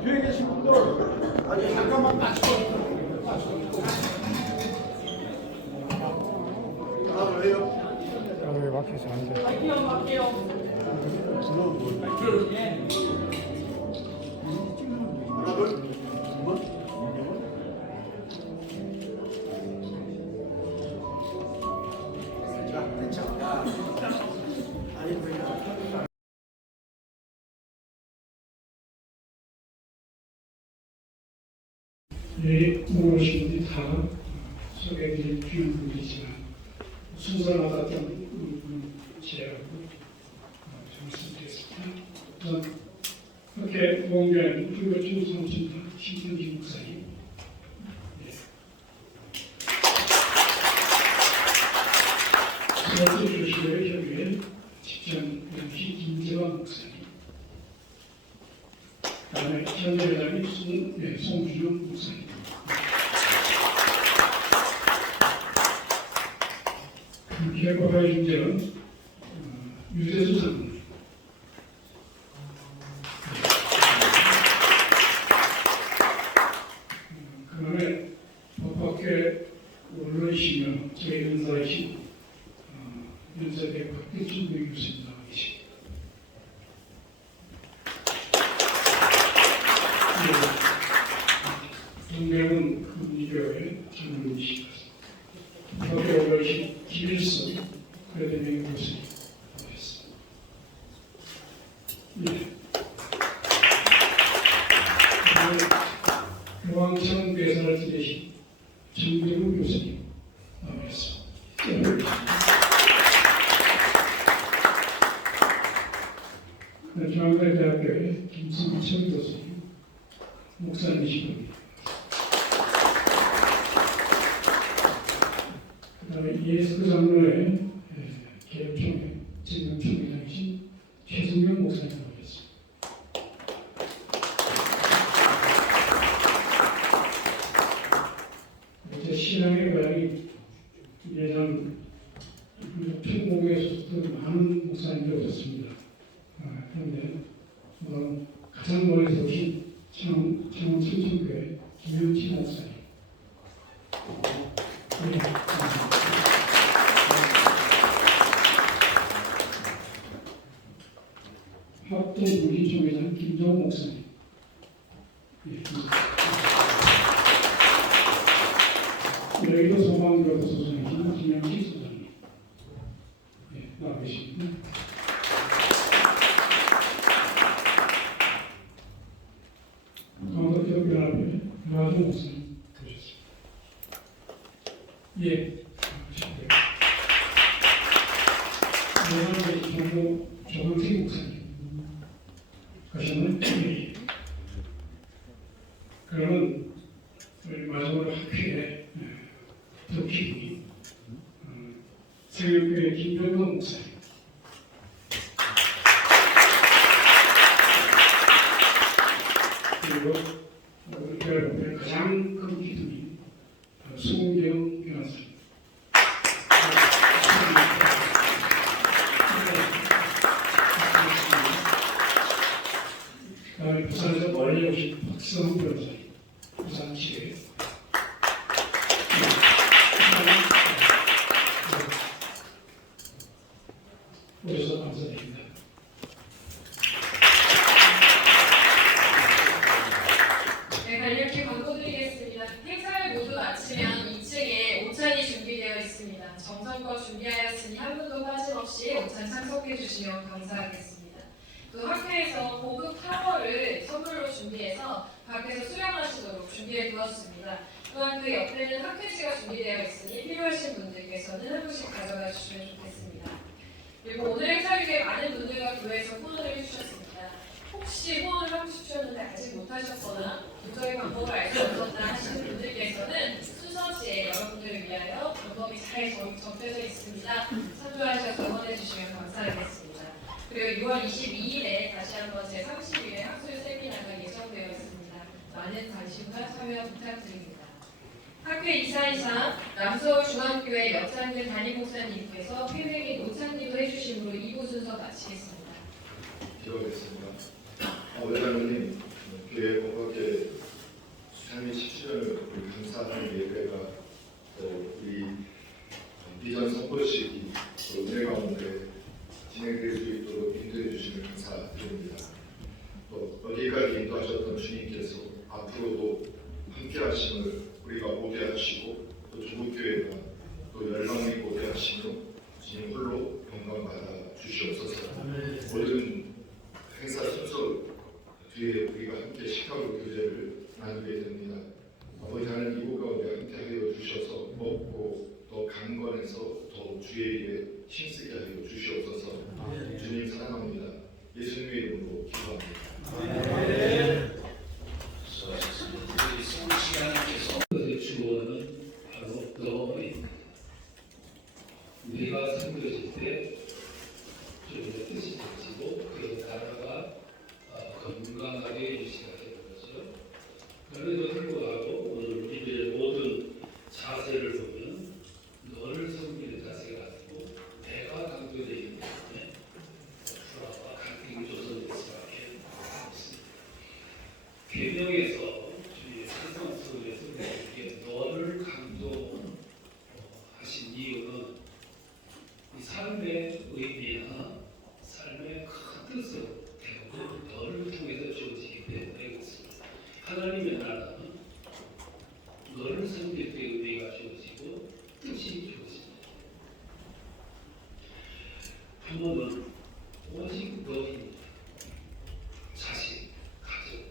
뒤에 계신 분들 아니 잠깐만 맞춰. 아 왜요? 왜 막혀서 안 돼? 하나 둘. 자, 괜찮아. 아니 그냥. 네, 모르신 분이 다 소개해드릴 귀한 분이지만 순서마다 좀 제하고 말씀드렸습니다. 우선 그렇게 공개한 불교중 성신파 신천지 목사님, 서울대 교실의 협의회 직장 양시 김재환 목사님, 그다음에 현대회장의 송준영 목사님, 개과의 중재는 유재수 장로님, 그다음에 법학회 원로이시며 저희 연사이신 연세대 박대준 교수님 나와 계십니다. 동명은 금리교회 장로님이십니다. 법학회 원로이신 김일성 회대명 교수님 나오셨습니다. 교황청 대사를 지내신 정재훈 교수님 나오셨습니다. 중앙대학교의 김승철 교수님 목사님이시고, 그다음에 예수 장로의 개혁총회 진흥총회장이신 최승명 목사님 나오셨습니다. 이제 신앙의 고향이 예전 천국에서 많은 목사님들이 오셨습니다. 그런데 가장 멀리서 오신 창원 천천교회 김영치 목사님, 합동 무기총회장 김정호 목사님, 여의도 소방교회 소장이신 김영식 소장님 나와 계십니다. 강덕교연합회 라조 목사님 오셨습니다. 연합회 정보 조광택 목사님 가셨나요? 그러면 마지막으로 학회에 덕희분이 생명교회 김병건 목사님, 그리고 우리 교회 가장 큰 기둥인 송경 변호사님, 그다음에 부산에서 멀리 오신 박성훈 변호사님, 부산시에 오셔서 감사드립니다. 네, 간략히 광고드리겠습니다. 행사를 모두 마치면 2층에 오찬이 준비되어 있습니다. 정성껏 준비하였으니 한 분도 빠짐없이 오찬 참석해 주시면 감사하겠습니다. 또 학회에서 고급 타워를 선물로 준비해서 밖에서 수령하시도록 준비해 두었습니다. 또한 그 옆에는 학회지가 준비되어 있으니 필요하신 분들께서는 한 분씩 가져가 주시면 좋겠습니다. 그리고 오늘 행사를 위해 많은 분들과 교회에서 후원을 해주셨습니다. 혹시 후원을 하고 싶으셨는데 아직 못하셨거나 도저히 방법을 알 수 없었다 하시는 분들께서는 순서지에 여러분들을 위하여 방법이 잘 적혀져 있습니다. 참조하셔서 후원해 주시면 감사하겠습니다. 그리고 6월 22일에 다시 한번 제30일의 학술 세미나가 예정되어 있습니다. 많은 관심과 참여 부탁드립니다. 학교 이사이상 남서울중앙교회 역장근 담임목사님께서 회회 및 노창기도 해주심으로 2부 순서 마치겠습니다. 기도하겠습니다. 아버지 하나님, 교회 공학계 수상이 17년을 감사하는 예배가 또 우리 비전 선포식이 또 은혜 가운데 진행될 수 있도록 인도해 주시면 감사드립니다. 또 어디까지 인도하셨던 주님께서 앞으로도 함께 하심을 우리가 보게 하시고 또 조국교회가 또 열방이 보게 하시며 주님 홀로 영광 받아 주시옵소서. 모든 행사 순서 뒤에 우리가 함께 식사로 교제를 나누게 됩니다. 아버지 하나님 이곳 가운데 함께 하여 주셔서 먹고 더 강건해서 더 주의 일에 힘쓰게 하여 주시옵소서. 주님 사랑합니다. 예수님의 이름으로 기도합니다. 그 주어는 바로 너입니다. 우리가 섬겨질 때 주님의 뜻이 되어지고 그 나라가 건강하게 유지가 되는 거죠. 그럼에도 불구하고 오늘 우리들의 모든 자세를 보면 너를 섬기는 자세가 아니고 내가 강조되어 있기 때문에 불화와 갈등이 조성될 수밖에 없습니다. 계명에서 주의 세상 속에서 우리에게 너를 강조하신 이유는 이 삶의 의미나 삶의 큰 뜻을 대부분 너를 통해서 주어지기 때문에 그렇습니다. 하나님의 나라는 너를 섬길 때 의미가 주어지고 뜻이 주어집니다. 부모는 오직 너입니다. 자식, 가족.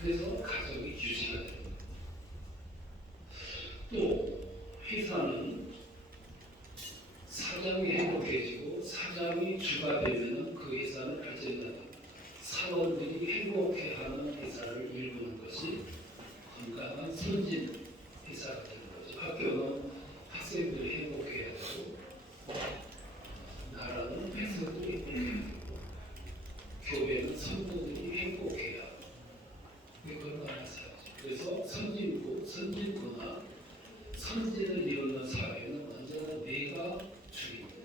그래서 가족이 유지가 됩니다. 또 회사는 사장이 행복해지고 사장이 주가 되면 그 회사는 발전합니다. 사원들이 행복해하는 회사를 이루는 것이 건강한 선진 회사가 되는 거죠. 학교는 학생들이 행복해야 하고 나라는 백성들이 행복해야 하고 교회는 성도들이 행복해야 하고 이걸 말하세요. 그래서 선진구나 선진을 이루는 사회는 언제나 내가 주입니다.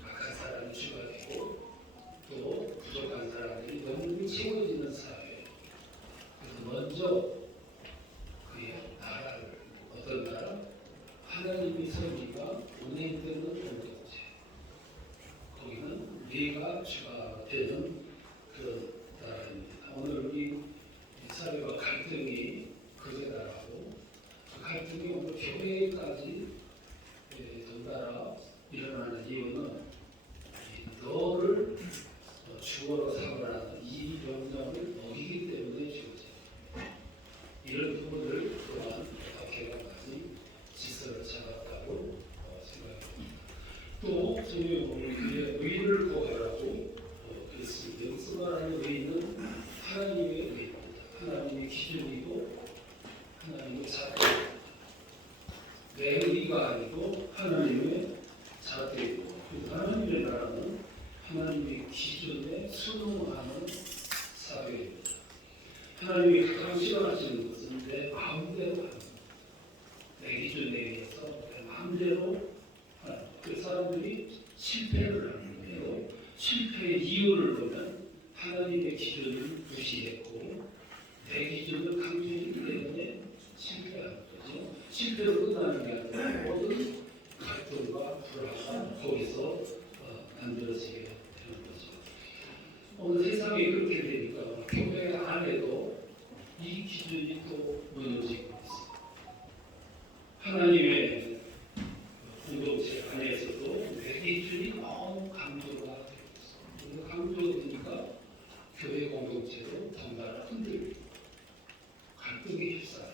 각한 사람이 주가 되고 또 부족한 사람들이 너무 채워지는 사회. 그래서 먼저 그의 나라를 어떤 나라? 하나님의 섭리가 운행되는 공동체. 거기는 내가 주가 되는 그런 나라입니다. 오늘 우리 사회와 갈등이 거세다라고 그 갈등이 오늘 교회까지 덩달아 일어나는 이유는 너를 주어로 삼으라는 이 명령을 어기기 때문에 주어집니다. 이런 부분을 또한 박해가 많이 질서를 잡았다고 생각합니다. 또 성경에 보면 그의 의를 구하라고 그랬습니다. 여기서 말하는 의는 하나님의 의입니다. 하나님의 기준이고 하나님의 자태입니다. 내 의가 아니고 하나님의 자태이고 하나님의 나라는 하나님의 기준에 순응하는 사회입니다. 하나님이 가장 싫어하시는 것은 내 마음대로 하는 것. 내 기준에 의해서 내 마음대로 하는 것. 그 사람들이 실패를 하는 거예요. 실패의 이유를 보면 하나님의 기준을 무시했고 내 기준을 강조했기 때문에 실패하는 거죠. 실패로 끝나는 게 아니라 모든 갈등과 불화가 거기서 만들어지게 되는 거죠. 오늘 세상이 그렇게 되니까 교회 안에도 이 기준이 또 무너지고 있습니다. 하나님의 공동체 안에서도 내 기준이 너무 강조가 되고 있습니다. 강조되니까 교회 공동체도 덩달아 흔들리고 갈등이 휩싸여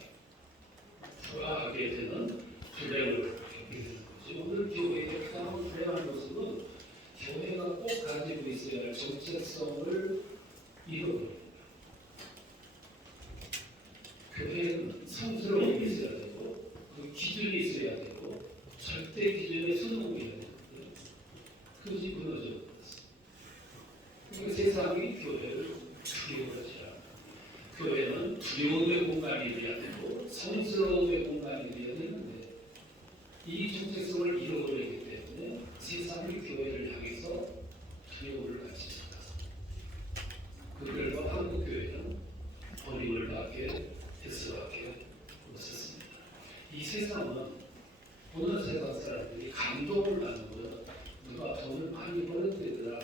불화하게 되는 불행을 겪게 되는 거죠. 오늘 교회의 가장 불행한 모습은 교회가 꼭 가지고 있어야 할 정체성을 잃어버립니다. 교회는 성스러움이 있어야 되고 그 기준이 있어야 되고 절대 기준에 순응해야 되거든요. 그것이 무너져 버렸어요. 이 세상이 교회를 두려워하지 않아. 교회는 두려움의 공간이 되어야 되고 성스러움의 공간이 되어야 되는데 이 정체성을 잃어버리기 때문에 세상이 교회를 향해서 두려움을 갖지 않다. 그 결과 한국 교회는 버림을 받게 대수밖에 없었습니다. 이 세상은 어느 세상 사람들이 감동을 받는 거예요. 누가 돈을 많이 벌었다더라,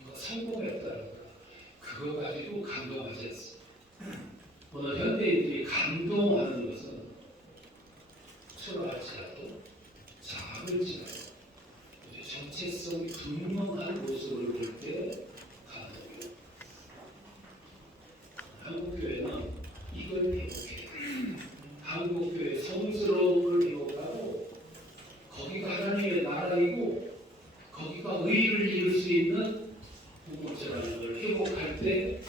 누가 성공했다더라, 그거 가지고 감동하지 않습니다. 오늘 현대인들이 감동하는 것은 초라할지라도 작을지라도 정체성이 분명한 모습을 볼 때 감동해요. 한국교회는 이걸 회복해요. 한국교회 성스러움을 회복하고 거기가 하나님의 나라이고 거기가 의를 이룰 수 있는 공동체라는 걸 회복할 때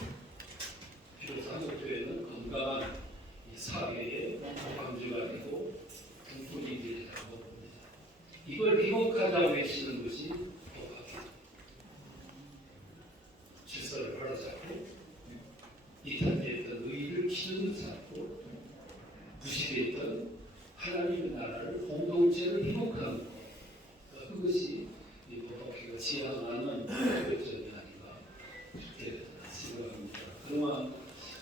비로소 한국교회는 건강한 사회의 방주가 되고 등불이 되리라고 봅니다. 이걸 회복하자고 외치는 것이 법학이에요. 질서를 바로잡고 이탈되었던 의를 기준으로 삼고 무시되었던 하나님의 나라를 공동체를 회복하는 것, 그것이 이 법학회가 지향하는 교회점이 아닌가 이렇게 생각합니다. 그동안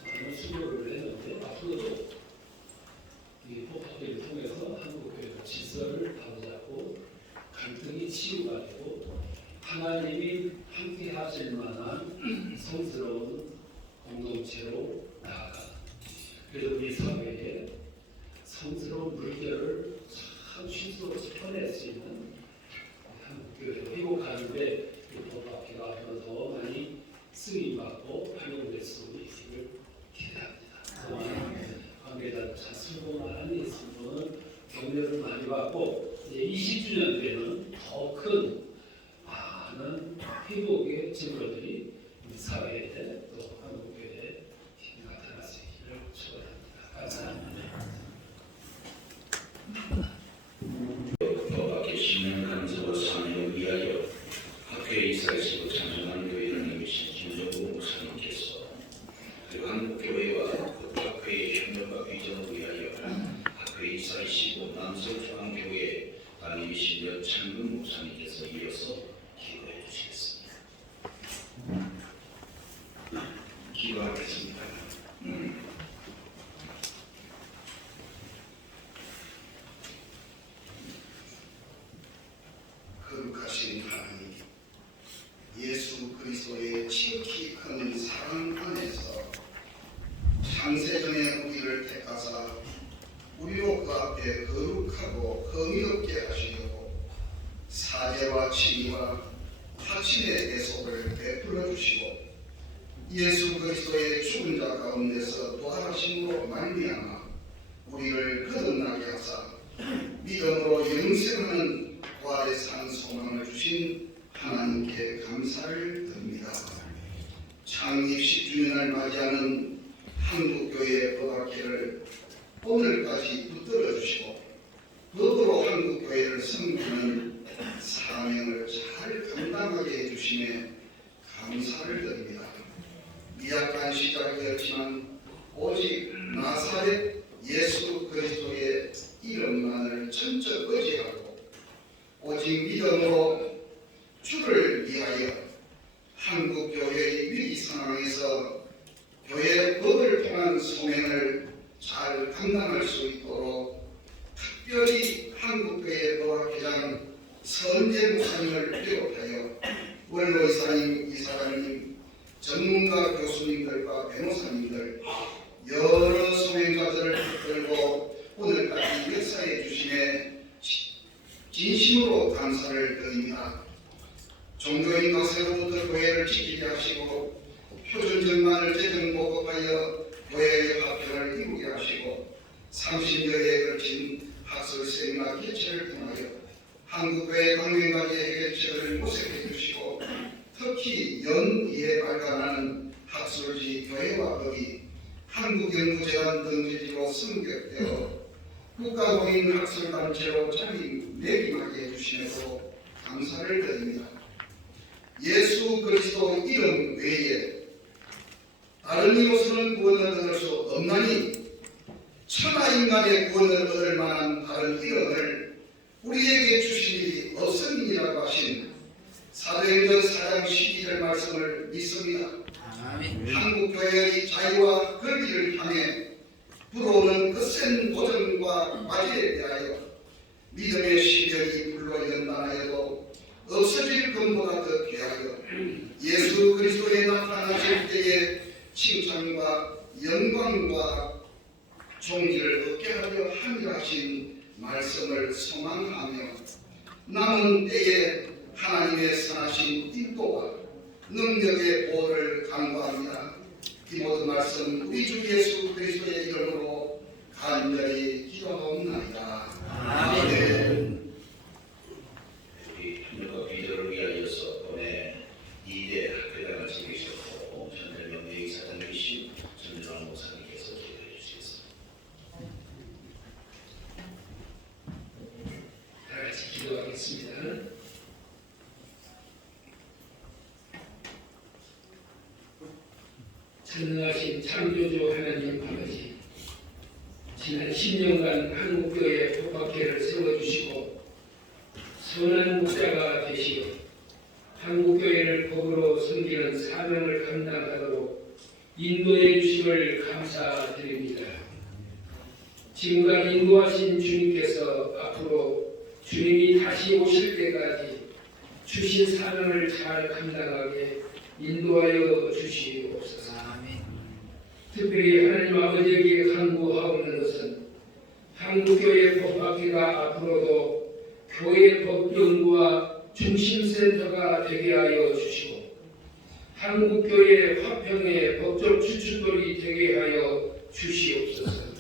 많은 수고를 했는데 앞으로도 이 법학회를 통해서 한국교회가 질서를 바로잡고 갈등이 치유가 되고 하나님이 함께 하실 만한 성스러운 공동체로 나아가. 그래서 우리 사회에 성스러운 물결을 참 쉽게 짚어낼 수 있는 한국교회를 회복하는데 이 법학회가 앞으로 더 많이 쓰임받고 활용될 수 있기를 기대합니다. 그동안 관계자들 참 수고 많이 했으면 격려를 많이 받고 이제 20주년 때는 더 큰 많은 회복의 증거들이 우리 사회에 또 한국교회에 나타날 수 있기를 축원합니다. 감사합니다. 법학회 10년 간섭과 사명을 위하여 학회에 이사하시고 창정한 교회를 이루신 김정구 목사님께서 그리고 한국교회와 학회의 협력과 비전을 위하여 학회에 이사하시고 남서중앙교회 담임이신 여창근 목사님께서 이어서 기도해 주시겠습니다. 기도하겠습니다. 거룩하신 하나님, 예수 그리스도의 지극히 큰 사랑 안에서 창세전에 우리를 택하사 우리로 그 앞에 거룩하고 흠이 없게 하시려고 사죄와 치유와 화친의 대속을 베풀어 주시고 예수 그리스도의 죽은 자 가운데서 부활하심으로 말미암아 우리를 거듭나게 하사 믿음으로 영생하는 부활의 산 소망을 주신 하나님께 감사를 드립니다. 창립 10주년을 맞이하는 한국교회 법학회를 오늘까지 붙들어 주시고 법으로 한국교회를 섬기는 사명을 잘 감당하게 해주심에 감사를 드립니다. 미약한 시작이었지만 오직 나사렛 예수 그리스도의 이름만을 전적 의지하고 오직 믿음으로 주를 위하여 한국교회의 위기 상황에서 교회 법을 통한 소명을 잘 감당할 수 있도록 특별히 한국교회 법학회장 선재 목사님을 비롯하여 원로 이사님, 이사장님, 전문가 교수님들과 변호사님들 여러 소명자들을 붙들고 오늘까지 역사해 주심에 진심으로 감사를 드립니다. 종교인과 세로부터 교회를 지키게 하시고 표준정만을 재정보급하여 교회의 화평을 이루게 하시고 30여회에 걸친 학술 세미나 개최를 통하여 한국교회 강명가지 해결책을 모색해 주시고 특히 연이에 발간하는 학술지 교회와 법이 한국연구재단 등재지로 승격되어 국가공인 학술단체로 자리매김하게 해주시면서 감사를 드립니다. 예수 그리스도 이름 외에 다른 이로서는 구원을 얻을 수 없나니 천하인간의 구원을 얻을 만한 다른 이름을 우리에게 주신 일이 없음이라고 하신 사도행전 4장 12절 말씀을 믿습니다. 한국교회의 자유와 권리를 향해 불어오는 거센 도전과 과제에 대하여 믿음의 시련이 불러일어나여도 없어질 것보다 더 귀하여 예수 그리스도에 나타나실 때에 칭찬과 영광과 존귀를 얻게 하려 함이라 하신 말씀을 소망하며 남은 때에 하나님의 선하신 인도와 능력의 보호를 간구합니다. 이 모든 말씀 우리 주 예수 그리스도의 이름으로 간절히 기도하옵나이다. 아멘. 우리 협력과 비전을 위하여서 본의 2대 학회장을 지키셨고 전대명예의 사장이신 전준환 목사님께서 기도해 주시겠습니다. 다 같이 기도하겠습니다. 전능하신 창조주 하나님 아버지, 지난 10년간 한국교회 법학회를 세워주시고 선한 목자가 되시어 한국교회를 법으로 섬기는 사명을 감당하도록 인도해 주심을 감사드립니다. 지금까지 인도하신 주님께서 앞으로 주님이 다시 오실 때까지 주신 사명을 잘 감당하게 인도하여 주시옵소서. 특별히 하나님 아버지에게 간구하옵는 것은 한국교회 법학회가 앞으로도 교회 법연구와 중심센터가 되게 하여 주시고 한국교회 화평의 법적 추출돌이 되게 하여 주시옵소서.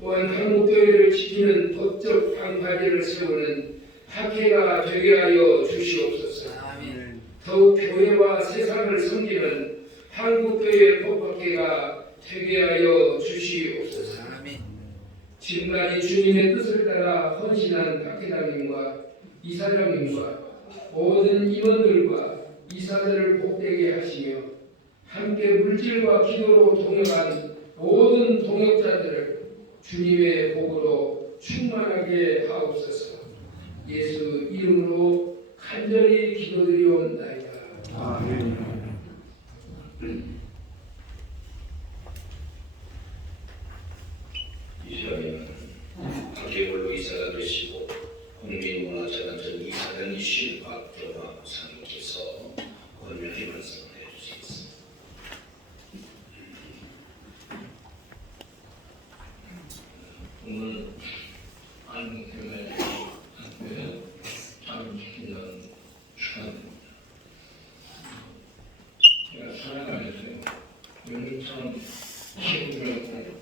또한 한국교회를 지키는 법적 방파제를 세우는 학회가 되게 하여 주시옵소서. 더욱 교회와 세상을 섬기는 한국교회 법학회가 되게 하여 주시옵소서. 지금까지 주님의 뜻을 따라 헌신한 학회장님과 이사장님과 모든 임원들과 이사들을 복되게 하시며 함께 물질과 기도로 동역한 모든 동역자들을 주님의 복으로 충만하게 하옵소서. 예수 이름으로 간절히 기도드리옵나이다. 아멘. 이 시간에는 학계별로 이사가 되시고 국민문화재단전 이사장이신 박경화 목사님께서 권면의 말씀을 해주시겠습니다. 오늘 한국교회 학교에 참여시키는 축하드립니다. 제가 살아가면서요, 요즘처럼 시국이었고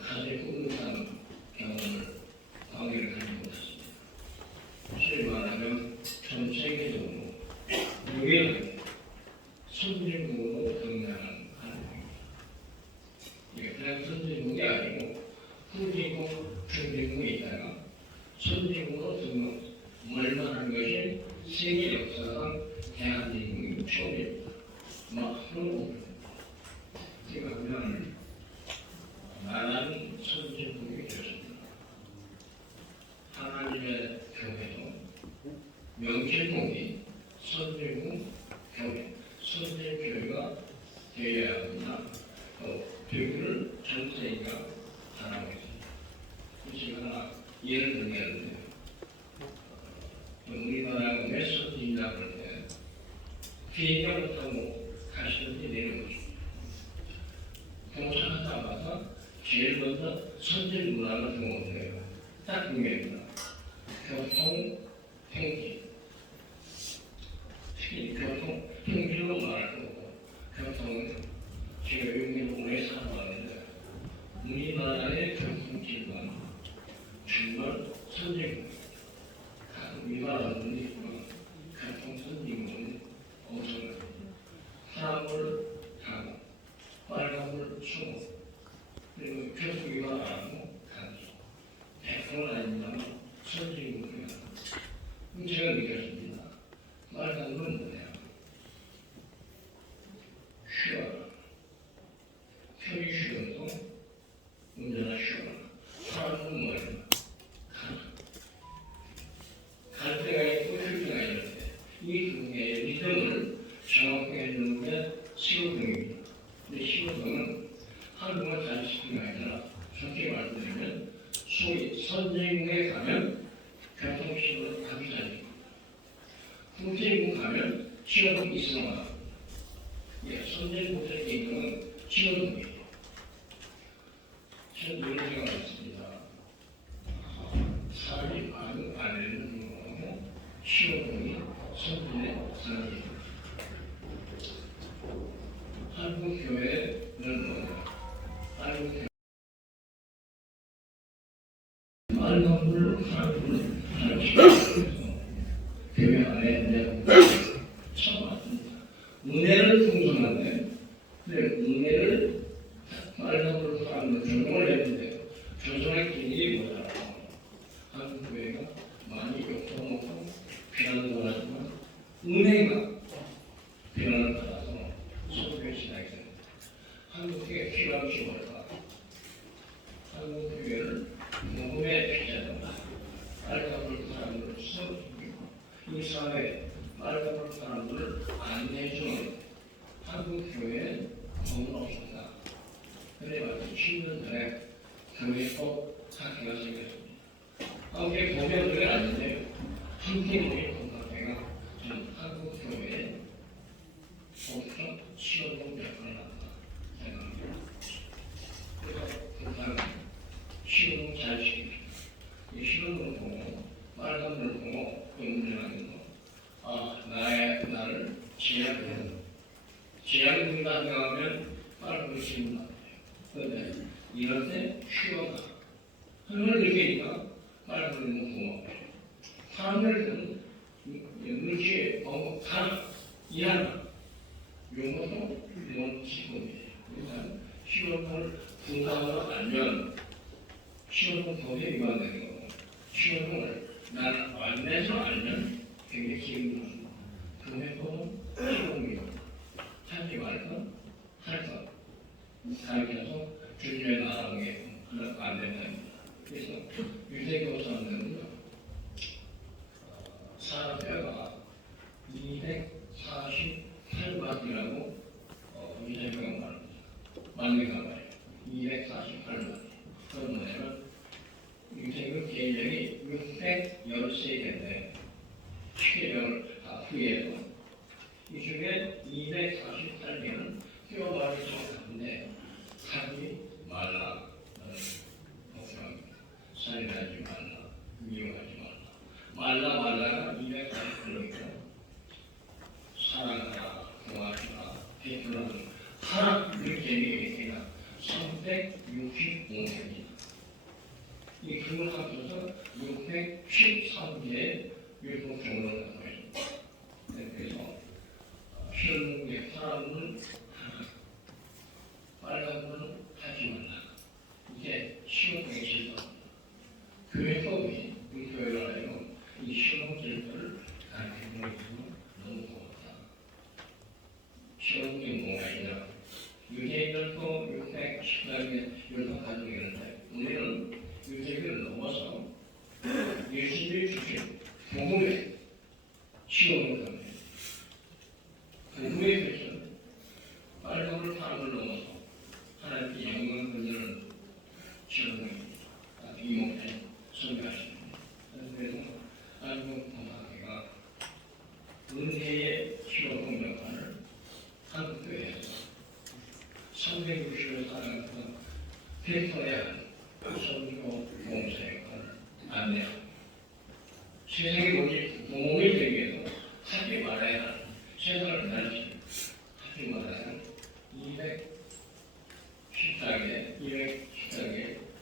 가슴이 꾹꾹한 경험을 하기를 가진 못했습니다. 소위 말하면 전 세계적으로 여기는 선진국으로 등장한 한국입니다. 이게 그냥 선진국이 아니고 후진국, 중진국이 있다가 선진국으로 등록을 하는 것이 세계 역사상 대한민국이 처음입니다. 막 그런 제가 그냥 나라는 선진국이 되었습니다. 하나님의 교회도 명실공히 선진국 교회, 선진교회가 되어야 한다. 교육을 전 세계가 바라고 있습니다. 제가 예를 들면 우리나라가 왜 선진이라고 할 때 비행기를 타고 가시는지 내려오죠. 경찰을 잡아서 제일 먼저 선진 문화를 등록해요. 딱 그게입니다. 교통, 행기. 특히 교통, 행기로 말할 거고, 교통은 제가 여기 오래 살아왔는데, 우리나라의 교통질만 정말 선진국. 가끔 위반하는 분이 있지만, 교통 선진국은 엄청납니다. 사람을 타고, 빨간불 쏘고, 그리고 교통 위반 안 하고 단속. 100%는 아닙니다만 선진국이야. 제가 느꼈습니다. 빨간불 국제국 가면 신호등 있으나 선진국적 임금은 신호등이에요. 저는 이런 생각을 했습니다. 사람이 많은 안에는 신호등이 선진의 상징. 한국 교회는 뭐냐? 한국 교회 말감을 사람을 하나씩 교회 안에 내가 처음 왔습니다. 은혜를 풍성한데, 은혜를 말감으로 사람을 전공을 했는데, 전성의 기능이 뭐냐고. 한국 교회가 많이 욕먹고 비난도 하지만 은혜가 비난을 받아서 소교회 신학이 됩니다. 한국교회 필요함이 뭘까? 한국교회를 복음의 피자로 말감을 사람으로서 이 사회에 말감을 사람들을 안내해주는 한국교회의 법은 없습니다. 그래가지고 10년 전에 교회법 학회가 생겼습니다. 함께 보면은 아닌데 함께 모인 공동체가 지금 한국교회의 법적 시험용 역할을 한다 생각합니다. 그래서 항상 시험을 잘 시킵니다. 이 시험을 보고 말감을 보고 공부하는 거, 나를 제약하는 제약된다 생각하면 말감을 시키는 것 같아요. 그런데 이럴 때 쉬워가 하늘을 느끼니까 말감을 보고 사람들은 의지에 하나, 이하나 용어도 이런 시험이에요. 일단 시험을 분담으로 알면 시험은 법에 위반되는 거고 시험을 난 안내서 알면 굉장히 기분이 좋습니다. 교회법은 시험이요. 하지 말건 할 것. 가르쳐서 주님의 나라에 안 된답니다. 그래서 유대교 사람들은요. 사람뼈가 248마디라고 유대교가 말합니다. 만개가 말이에요. 248마디. 그건 뭐냐면 유대교 계명이 613개인데 시계명을 다 후에서 이 중에 248개는 뼈말이 정확한데 하지 말라 걱정합니다. 살인하지 말라, 미워하지 말라. 말라가 248개니까 사랑하라, 좋아하라, 베풀어라 하나 이렇게 얘기가 365개입니다. 이 글을 합쳐서 613개의 율법 종론을 하고 있습니다. 그래서 시험의 사람은 빨간 물은 하지 말라. 이게 시험의 질서입니다. 교회법이 우리 교회를 하여금 이 시험 질서를 가르치는 것은 너무 고맙다. 시험이 뭐가 아니라 유대인들도 614개 율법 가지고 있는데 우리는 유대교를 넘어서 예수님이 주신 복음의 시험을 합니다. 복음의 것은 빨간불 파란불 넘어서 하나님께 영광을 건드는 시험을 이목해 선교하십니다. 그래서 한국 공학회가 은혜의 시험 역할을 한국교회에서 360을 살아가서 펼쳐야 하는 선교 봉사 역할을 안내하고 세상의 모든 공이 되기 위해서 하지 말아야 하는 세상을 가르치는 하지 말아야 하는 214개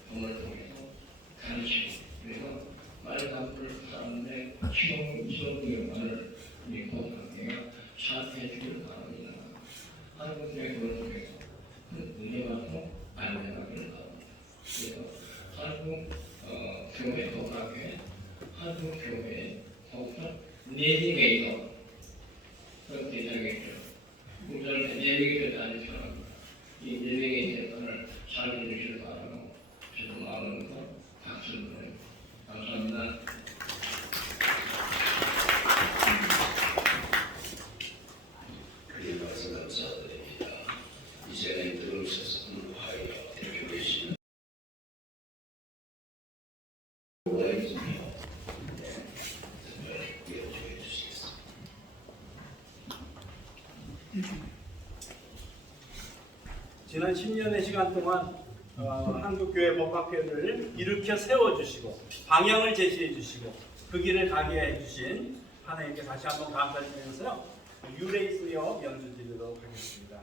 법을 통해서 가르치고 그래서 말감을 사람의 시험 역할을 우리 공학회가 사퇴해 주길 바랍니다. 한국교회 그걸 통해서 그 은혜와 안내하기를 바랍니다. 그래서 한국 교회 공학회 한국 교회 법적 내비게이터 그렇게 되겠죠. 우선 내비게이터 다닐 사람 이 내비게이터를 잘 해주실 바라고 저도 마음으로 박수를 드립니다. 감사합니다. 그리 말씀 감사드립니다. 이제는 들으셔서 하여 대표되시는 오라이즈며 특별히 기억해 주시겠습니다. 지난 10년의 시간 동안 한국교회 법학회를 일으켜 세워주시고 방향을 제시해 주시고 그 길을 가게 해주신 하나님께 다시 한번 감사드리면서요. 유레이스요 연주 드리도록 하겠습니다.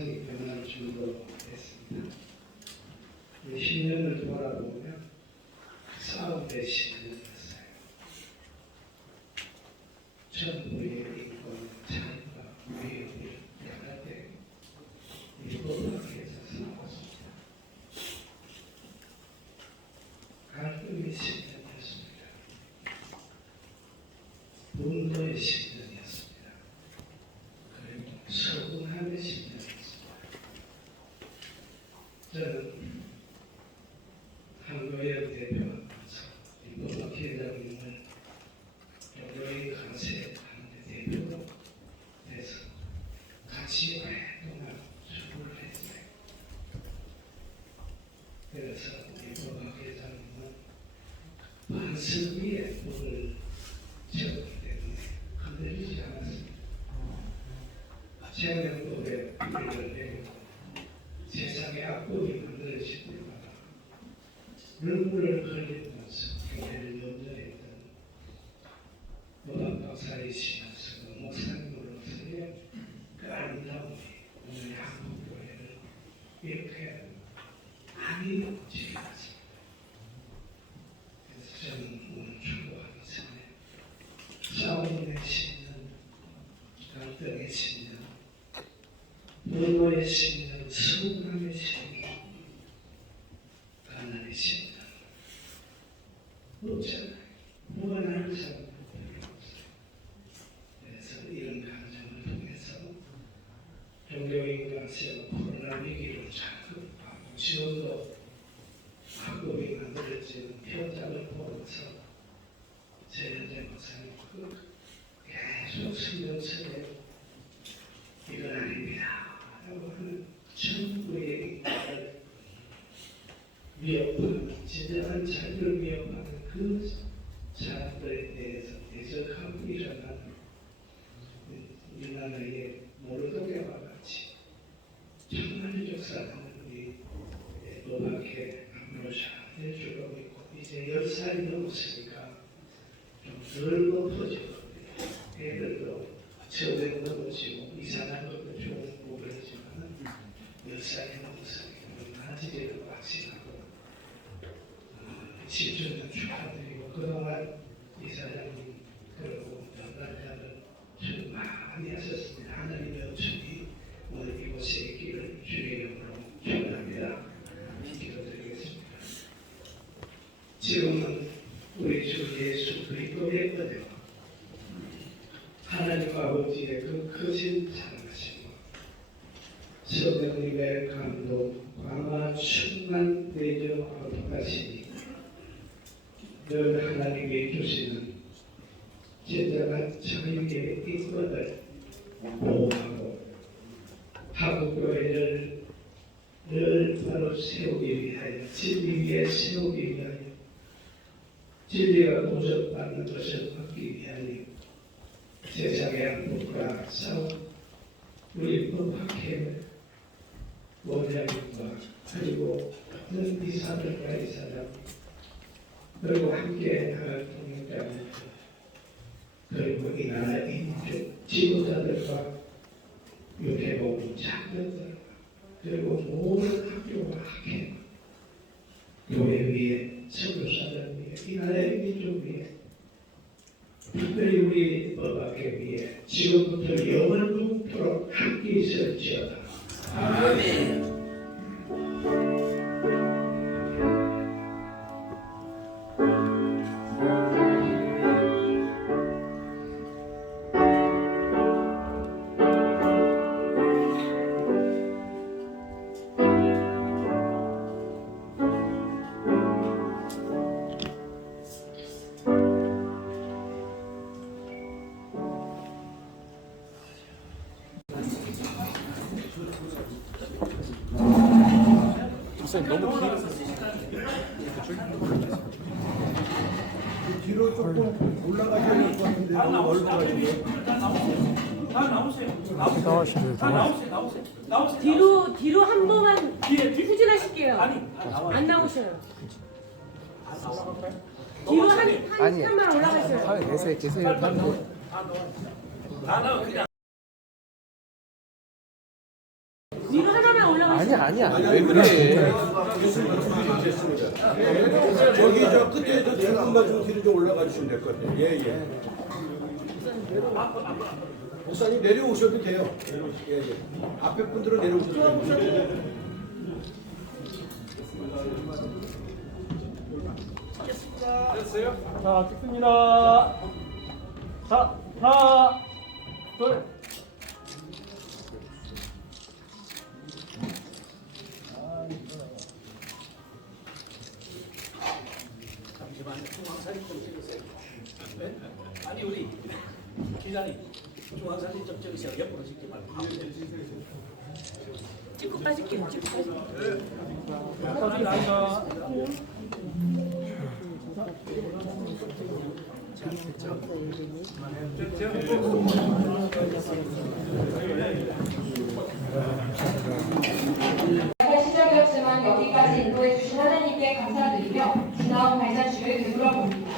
많은 변화를 주도록 했습니다. 10년을 돌아보고 저는 한국의 대표로서 법학회장님을 정도의 강세하는 대표로 돼서 같이 오랫동안 수고를 했어요. 그래서 우리 법학회장님은 반석 위에 법을 지었기 때문에 흔들리지 않았습니다. 재명법에 우리를 내리고 세상의 악법이 만들어질 때마다 눈물을 흘리면서 교회를 염려했던 법학 박사이시면서 목사님으로서의 그 아름다움이 오늘 한국 교회를 이렇게 많이 지켰습니다. 그래서 저는 오늘 축복하기 전에 싸움의 신년, 갈등의 신년, 분노의 신년, 서운함의 신년, 가난의 신년 없잖아요. 뭐가 나를 사는 법이 없어요. 그래서 이런 감정을 통해서 종교인간세와 코로나 위기를 자꾸 지원도 학급이 만들어지는 현장을 보면서 제현재 목사님 계속 신경 쓰게 이건 아닙니다 라고 하는 전부의 인간을 위협하는 진정한 자유를 위협하는 그 사람들에 대해서 대적하고 일어나는 이 나라의 모르도계와 같이 정말 역사하는 우리 법학회 앞으로 잘 해주고 있고 이제 10살이 넘었으니까 좀 덜 높아지거든요. 애들도 처음에 넘어지고 이상한 것도 좋은 공부를 하지만 10살이 넘었으니까 나지기를 확신하고 10주년 축하드리고 그동안 이사장님 그리고 전달자를 좀 많이 하셨습니다. 하나님의 은총이 오늘 이곳에 있기를 주의 이름으로 축원합니다. 기도드리겠습니다. 지금은 우리 주 예수 그리스도의 은혜와 하나님 아버지의 그 크신 사랑하심과 성령님의 감동, 광화 충만 되죠 하시니 늘 하나님이 주시는 진정한 자유의 인권을 보호하고 한국교회를 늘 바로 세우기 위하여 진리 위에 세우기 위하여 진리가 도전받는 것을 막기 위하여 세상의 악법과 싸움 우리 법학회 원장님과 그리고 모든 이사들과 이사장 그리고 함께 나갈 동역자들 그리고 이 나라 인주 지도자들과 유태복음 장로들 그리고 모든 학교와 학회 교회 위에 선교사들 위에 이 나라의 민족 위에 특별히 우리 법학회 위에 지금부터 영원토록 함께 있을지어다. 아멘. 뒤로 조금 올라가셔야 될 것 같은데 너무 넓어가지고. 뒤로 한 번만 후진하실게요. 안 나오셔요. 뒤로 한 칸만 올라가셔요. 계세요. 뒤로 하나만 올라가셔요. 아니야. 왜 그래? 저기 저 끝에 저 중간만 좀 뒤로 좀 올라가 주시면 될 것 같아요. 예. 목사님 내려오셔도 돼요. 예. 앞에 분들은 내려오셔도 돼요. 됐어요? 자, 찍습니다. 자, 하나, 둘. 중앙사진 좀 찍으세요. 네? 아니 우리 기자님 중앙사진 좀 찍으세요. 옆으로 찍지 말고. 찍고 빠질게요. 찍고 빠질게요. 시작이었지만 여기까지 인도해 주신 하나님께 감사드리며 지나온 발자취를 되돌아봅니다.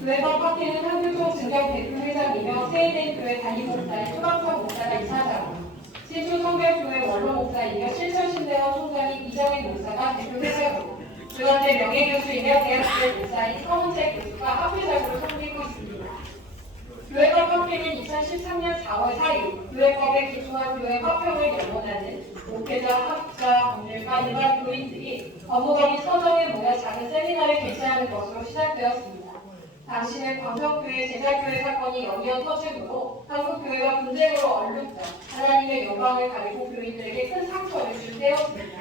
교회법 학회는 한교총 증경 대표회장이며 세해된 교회 단임목사인 초박성 목사가 이사장, 신주성결교회 원로 목사이며 실천신대원 총장인 이정인 목사가 대표회장으로 교원대 명예교수이며 대학교회 목사인 서문재 교수가 학회장으로 섬기고 있습니다. 교회법 학회는 2013년 4월 4일 교회법에 기초한 교회 화평을 영원하는 목회자, 학자, 법률가, 일반 교인들이 법무법인 서점에 모여 작은 세미나를 개최하는 것으로 시작되었습니다. 당시는 광성교회 제자교회 사건이 연이어 터지므로 한국교회가 분쟁으로 얼룩져 하나님의 영광을 가리고 교인들에게 큰 상처를 줄 때였습니다.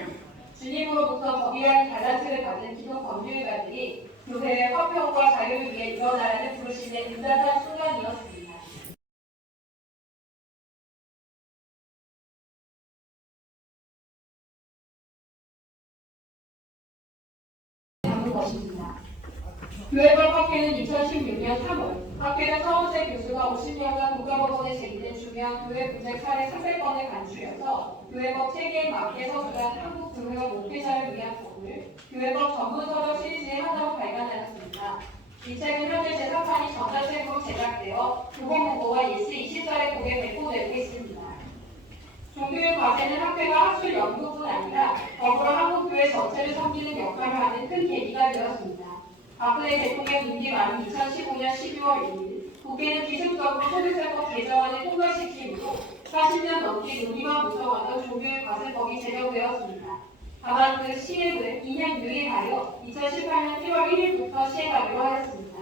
주님으로부터 법이라는 달란트를 받은 기독 법률가들이 교회의 화평과 자유를 위해 일어나라는 부르심에 응답한 순간이었습니다. 것입니다. 교회법 학회는 2016년 3월 학회는 서문재 교수가 50년간 국가법원에 제기된 중요한 교회 분쟁 사례 300건을 간추려서 교회법 체계에 맞게 서술한 한국 교회와 목회자를 위한 법을 교회법 전문 서적 시리즈의 하나로 발간하였습니다. 이 책은 현재 제3판이 전자책으로 제작되어 교보문고와 예스24의 곡에 배포되고 있습니다. 종교의 과제는 학회가 학술 연구뿐 아니라 더불어 한국교회 전체를 섬기는 역할을 하는 큰 계기가 되었습니다. 박근혜 대통령 임기 말인 2015년 12월 2일 국회는 기습적으로 소득세법 개정안을 통과시키므로 40년 넘게 논의만 무성하던 종교의 과세법이 제정되었습니다. 다만 그 시행을 2년 유예하여 2018년 1월 1일부터 시행하기로 하였습니다.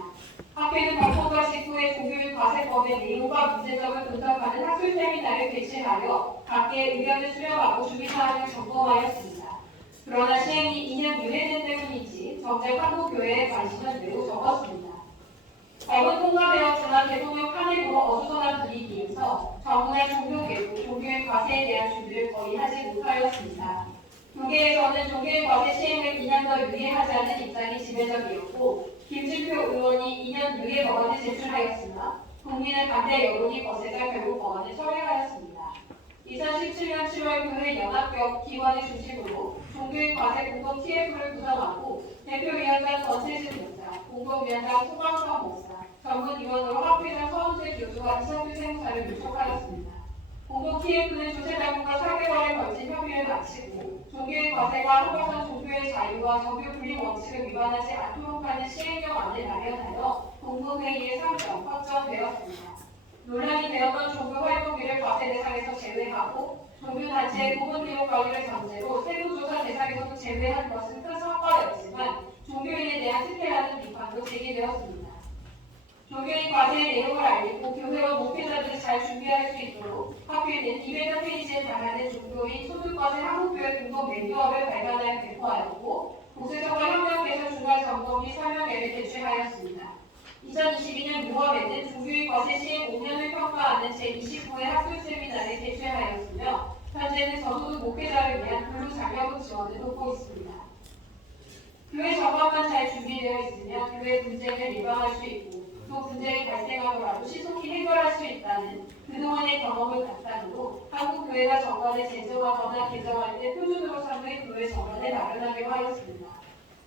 학회는 법통과 직후에 종교의 과세법의 내용과 문제점을 분석하는 학술 세미나를 개최하여 각계의 의견을 수렴하고 준비사항을 점검하였습니다. 그러나 시행이 2년 유예된 때문인지 정작 한국교회의 관심은 매우 적었습니다. 법은 통과되었지만 대통령 탄핵으로 어수선한 분위기에서 정부의 종교개혁, 종교의 과세에 대한 준비를 거의 하지 못하였습니다. 교계에서는 종교의 과세 시행을 2년 더 유예하자는 입장이 지배적이었고 김진표 의원이 2년 유예 법안을 제출하였으나 국민의 반대 여론이 거세자 결국 법안을 철회하였습니다. 2017년 7월 교회 연합격 기관을 중심으로 종교의 과세 공동 TF를 구성하고 대표위원장 권세진 목사, 공동위원장 소강성 목사, 전문위원으로 학회장 서문재 교수와 이성규 세무사를 요청하였습니다. 공동 TF는 주최자국과 4개월에 걸친 협의를 마치고 종교의 과세가 허가선 종교의 자유와 정교 분립 원칙을 위반하지 않도록 하는 시행령안을 마련하여 공동회의에 확정되었습니다. 논란이 되었던 종교 활동비를 과세 대상에서 제외하고 종교단체의 부분비용 관리를 전제로 세무조사 대상에서도 제외한 것은 큰 성과였지만 종교인에 대한 특혜라는 비판도 제기되었습니다. 종교인 과세의 내용을 알리고 교회와 목회자들이 잘 준비할 수 있도록 학회는 200페이지에 달하는 종교인 소득과세 한국교회 등록 매뉴얼을 발간하여 배포하였고 보세서와 협력 개선 중간 점검 및 설명회를 개최하였습니다. 2022년 6월에는 종교인 과세 시행 5년을 평가하는 제29회 학술 세미나를 개최하였으며 현재는 저소득 목회자를 위한 근로 자격은 지원을 돕고 있습니다. 교회 정관만 잘 준비되어 있으면 교회 분쟁을 예방할 수 있고 또 분쟁이 발생하더라도 신속히 해결할 수 있다는 그동안의 경험을 바탕으로 한국교회가 정관을 제정하거나 개정할 때 표준으로 삼는 교회 정관을 마련하기로 하였습니다.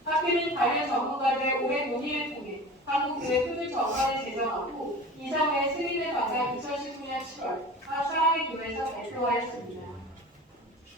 학회는 관련 전문가들의 오랜 논의를 통해 한국교회 표준 정관을 제정하고 이사회의 승인을 받아 2019년 7월 사랑의 교회에서 발표하였습니다.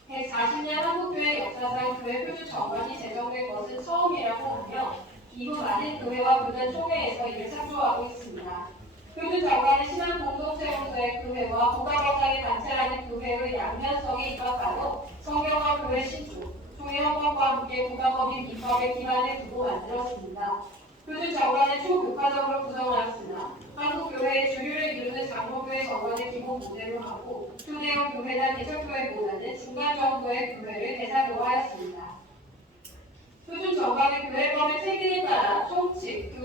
140년 한국교회 역사상 교회 표준 정관이 제정된 것은 처음이라고 하며 이후 많은 교회와 교단 총회에서 이를 참조하고 있습니다. 표준 정관은 신앙 공동체로서의 교회와 국가법상의 단체라는 교회의 양면성에 입각하여 성경과 교회 신조, 교회 헌법과 함께 국가법인 민법에 기반을 두고 만들었습니다. 표준 정관은 초극화적으로 구성하였으나 한국교회의 주류를 이루는 장로교회 정관을 기본 모델로 하고 초대형 교회나 대적교회보다는 중간 정도의 교회를 대상으로 하였습니다. 표준 정관은 교회법의 체계에 따라 총칙,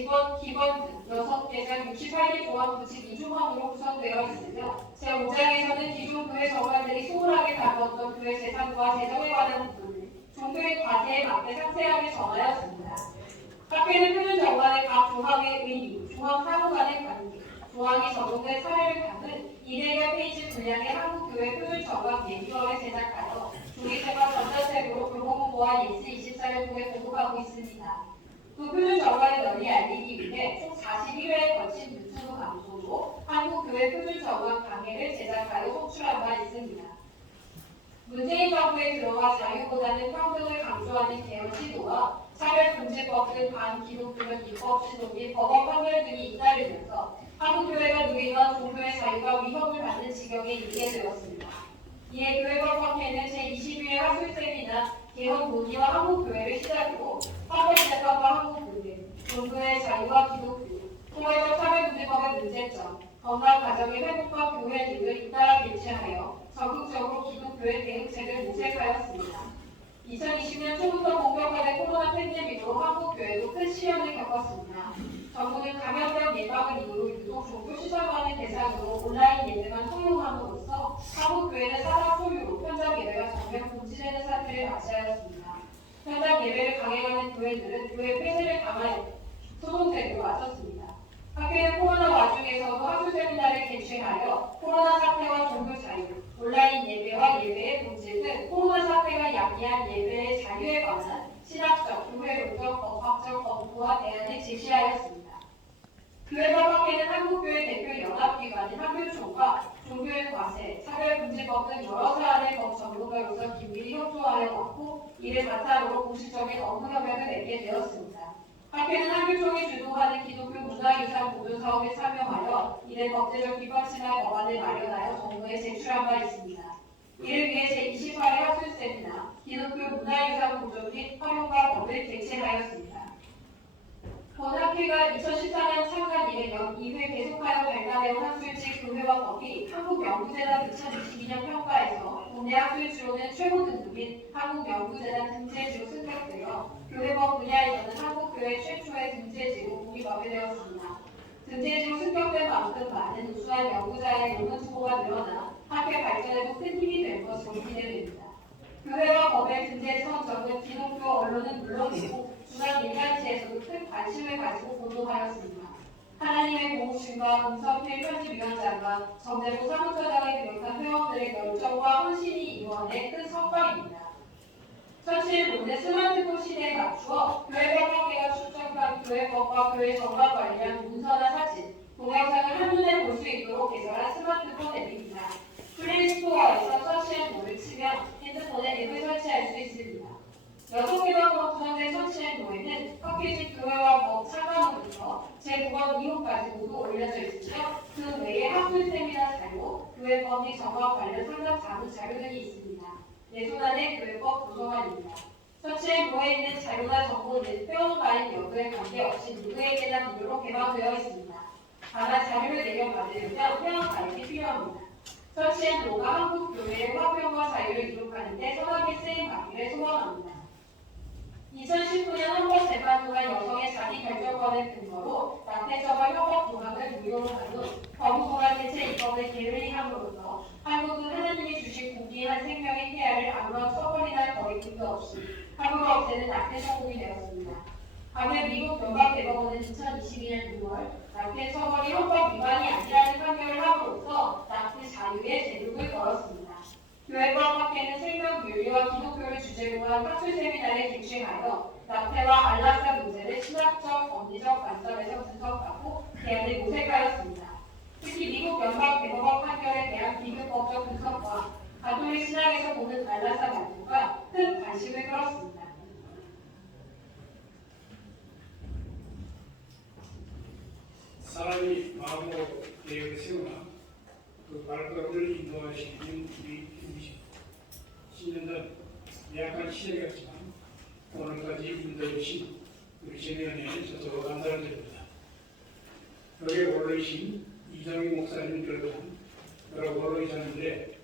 직원, 기관 등 6개장 68개 조합부칙 2조항으로 구성되어 있으며 제5장에서는 기존 교회 정관들이 소홀하게 다루었던 교회 재산과 재정에 관한 부분을 종교의 과제에 맞게 상세하게 정하였습니다. 학회는 표준 정관의 각 조항의 의미, 조항 상호 간의 관계, 조항이 적용된 사례를 담은 200여 페이지 분량의 한국교회 표준 정관 매뉴얼을 제작하여 종이책과 전자책으로 교보문고와 예스24를 통해 공급하고 있습니다. 또 표준 정관을 널리 알리기 위해 총 41회에 걸친 유튜브 방송으로 한국교회 표준 정관 강해를 제작하여 송출한 바 있습니다. 문재인 정부에 들어와 자유보다는 평등을 강조하는 개헌 시도와 차별금지법 등 반기독교적 입법 시도 및 법원 판결 등이 잇따르면서 한국교회가 누리던 종교의 자유가 위협을 받는 지경에 이르게 되었습니다. 이에 교회법학회는 제22회 학술 세미나 개헌 논의와 한국교회를 시작으로 헌법재판과 한국교회, 종교의 자유와 기독교, 포괄적 차별금지법의 문제점, 건강 가정의 회복과 교회 등을 잇따라 개최하여 적극적으로 기독교의 대응책을 모색하였습니다. 2020년 초부터 본격화된 코로나 팬데믹으로 한국교회도 큰 시련을 겪었습니다. 정부는 감염병 예방을 이유로 유독 종교시설관을 대상으로 온라인 예배만 허용함으로써 한국교회는 사상 소유로 현장 예배가 전면 금지되는 사태를 맞이하였습니다. 현장 예배를 강행하는 교회들은 교회 폐쇄를 당하여 소송제도로 맞섰습니다. 학회는 코로나 와중에서도 학술 세미나를 개최하여 코로나 사태와 종교 자유, 온라인 예배와 예배의 본질 등 코로나 사태가 야기한 예배의 자유에 관한 신학적, 교회론적, 법학적 검토와 대안을 제시하였습니다. 교회법학회는 한국교회 대표 연합기관인 한교총과 종교의 과세, 차별금지법 등 여러 사안의 법 전문가로서 긴밀히 협조하여 왔고 이를 바탕으로 공식적인 업무 협약을 맺게 되었습니다. 학회는 한교총이 주도하는 기독교 문화유산 보존 사업에 참여하여 이를 법제적 뒷받침할 법안을 마련하여 정부에 제출한 바 있습니다. 이를 위해 제28회 학술 세미나 기독교 문화유산 보존 및 활용과 법을 개최하였습니다. 본학회가 2014년 창간 이래 연 2회 계속하여 발간해온 학술지 교회와 법이 한국연구재단 2022년 평가에서 국내 학술지로는 최고 등급인 한국연구재단 등재지로 승격되어 교회법 분야에서는 한국교회 최초의 등재지로 공립하게 되었습니다. 등재지로 승격된 만큼 많은 우수한 연구자의 논문 수고가 늘어나 학회 발전에도 큰 힘이 될 것으로 기대됩니다. 교회와 법의 등재 선정은 기독교 언론은 물론이고 중앙 일간지에서도 큰 관심을 가지고 보도하였습니다. 하나님의 공신과 문성필 편집위원장과 정재부 사무처장을 비롯한 회원들의 열정과 헌신이 이루어낸 큰 성과입니다. 현실 스마트폰 시대에 맞추어 교회법학회가 출정한 교회법과 교회 정관 관련 문서나 사진, 동영상을 한눈에 볼 수 있도록 개설한 스마트폰 앱입니다. 플레이스토어에서 서치앤모를 치면 핸드폰에 앱을 설치할 수 있습니다. 6개국으로 구성된 서치앤모에는 팟캐스트 교회와 법 참가문부터 제9번 이후까지 모두 올려져 있으며 그 외에 학술 세미나 자료, 교회법 및 정과 관련 상담 자문 자료 등이 있습니다. 내손안의 교회법 도서관입니다. 서치앤모에 있는 자료나 정보는 회원 가입 여부에 관계없이 누구에게나 무료로 개방되어 있습니다. 다만 자료를 내려받으려면 회원 가입이 필요합니다. 서치앤모가 한국교회의 화평과 자유를 기록하는 데 선하게 쓰임받기를 소망합니다. 2019년 헌법재판소가 여성의 자기결정권을 근거로 낙태처벌 협박 조항을 무효로 한 후 법무부가 대체 입법을 게을리함으로써 한국은 하나님이 주신 고귀한 생명의 태아를 아무런 처벌이나 거리낌도 없이 함부로 없애는 낙태 성공이 되었습니다. 반면 미국 연방대법원은 2022년 6월 낙태 처벌이 헌법 위반이 아니라는 판결을 함으로써 낙태 자유의 제국을 걸었습니다. 교회법학회는 생명윤리와 기독교를 주제로 한 학술 세미나를 개최하여 낙태와 안락사 문제를 신학적, 법리적 관점에서 분석하고 대안을 모색하였습니다. 특히 미국 연방대법원 판결에 대한 비교법적 분석과 가톨릭 신학에서 보는 안락사 발표가 큰 관심을 끌었습니다. 사람이 마음으로 계획을 세우나 그 발걸음을 인도하시는 우리 주이십니다. 10년 전 예약한 시작이었지만 오늘까지 인도해주신 우리 재미연회에 저도 감사를 드립니다. 여기에 올라오신 이정희 목사님 비롯한 여러 원로이사님들의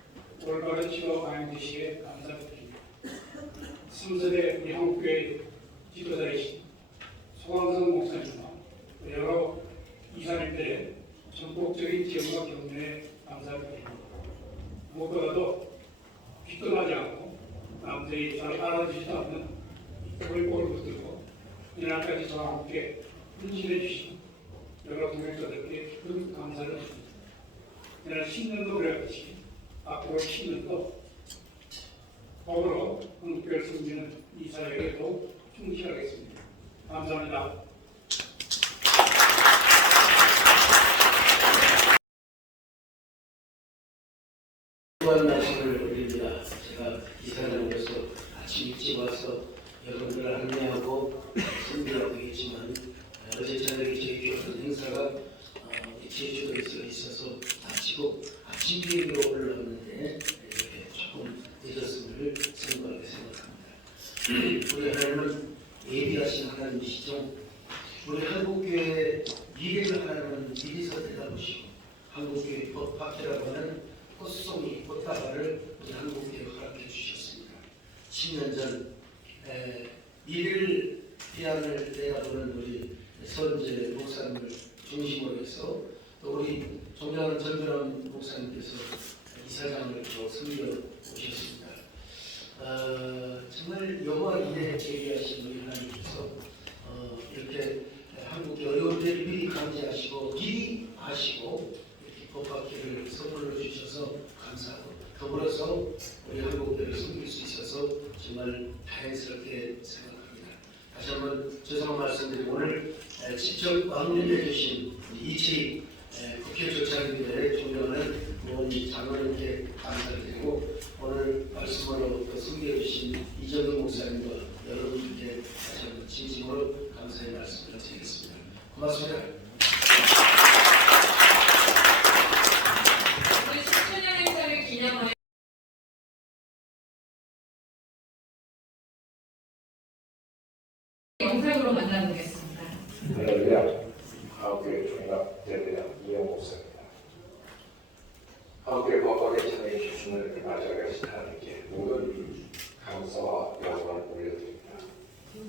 올바른 지도 방향지시에 감사드립니다. 3세대 우리 한국교회 지도자이신 소광성 목사님과 여러 이사님들의 전폭적인 지원과 격려에 감사를 드립니다. 무엇보다도 귀뜸하지 않고 남들이 잘 알아주지도 않는 꼴꼴을 붙들고 이날까지 저와 함께 헌신해 주신 여러 동역자들께 큰 감사를 드립니다. 지난 10년도 그랬듯이 앞으로 10년도 법으로 한국교회를 섬기는 이 사회에 더욱 충실하겠습니다. 감사합니다. 또한 말씀을 드립니다. 제가 이사장으로서 아침 일찍 와서 여러분들을 안내하고 선배하고 있지만 어제 저녁에 저희 어떤 행사가 제주도에서 있어서 다치고 아침 비행기로 올라왔는데 이렇게 조금 늦었음을 선거하게 생각합니다. 우리 하나님은 예비하신 하나님이시죠. 우리 한국교회 미래를 하나님은 미리서 내다보시고 한국교회 법학회라고 하는 꽃송이 꽃다발을 우리 한국교회에 허락해 주셨습니다. 10년 전 미래를 비안을 내다보는 우리 선재 목사님을 중심으로 해서 또 우리 존경하는 전근원 목사님께서 이사장을 또 섬겨 오셨습니다. 정말 여호와 이레 예비하신 우리 하나님께서 이렇게 한국의 어려운 데를 미리 감지하시고 미리 아시고 이렇게 법학회를 선물로 주셔서 감사하고 더불어서 우리 한국교회를 섬길 수 있어서 정말 다행스럽게 생각합니다. 다시 한번 죄송한 말씀드리고 오늘 직접 방문해 주신 이채희 국회조차님들의 존경하는 의원님 장로님께 감사드리고 오늘 말씀으로 또 섬겨주신 이정근 목사님과 여러분들께 다시 한번 진심으로 감사의 말씀을 드리겠습니다. 고맙습니다. 우리 10주년 행사를 기념하여 영상으로 만나보겠습니다. 할렐루야. 한국교회 총각대대장 이영 목사입니다. 한국교회 법학의 참여해 주시는 맞아가신 하나님께 모든 감사와 영광을 올려드립니다.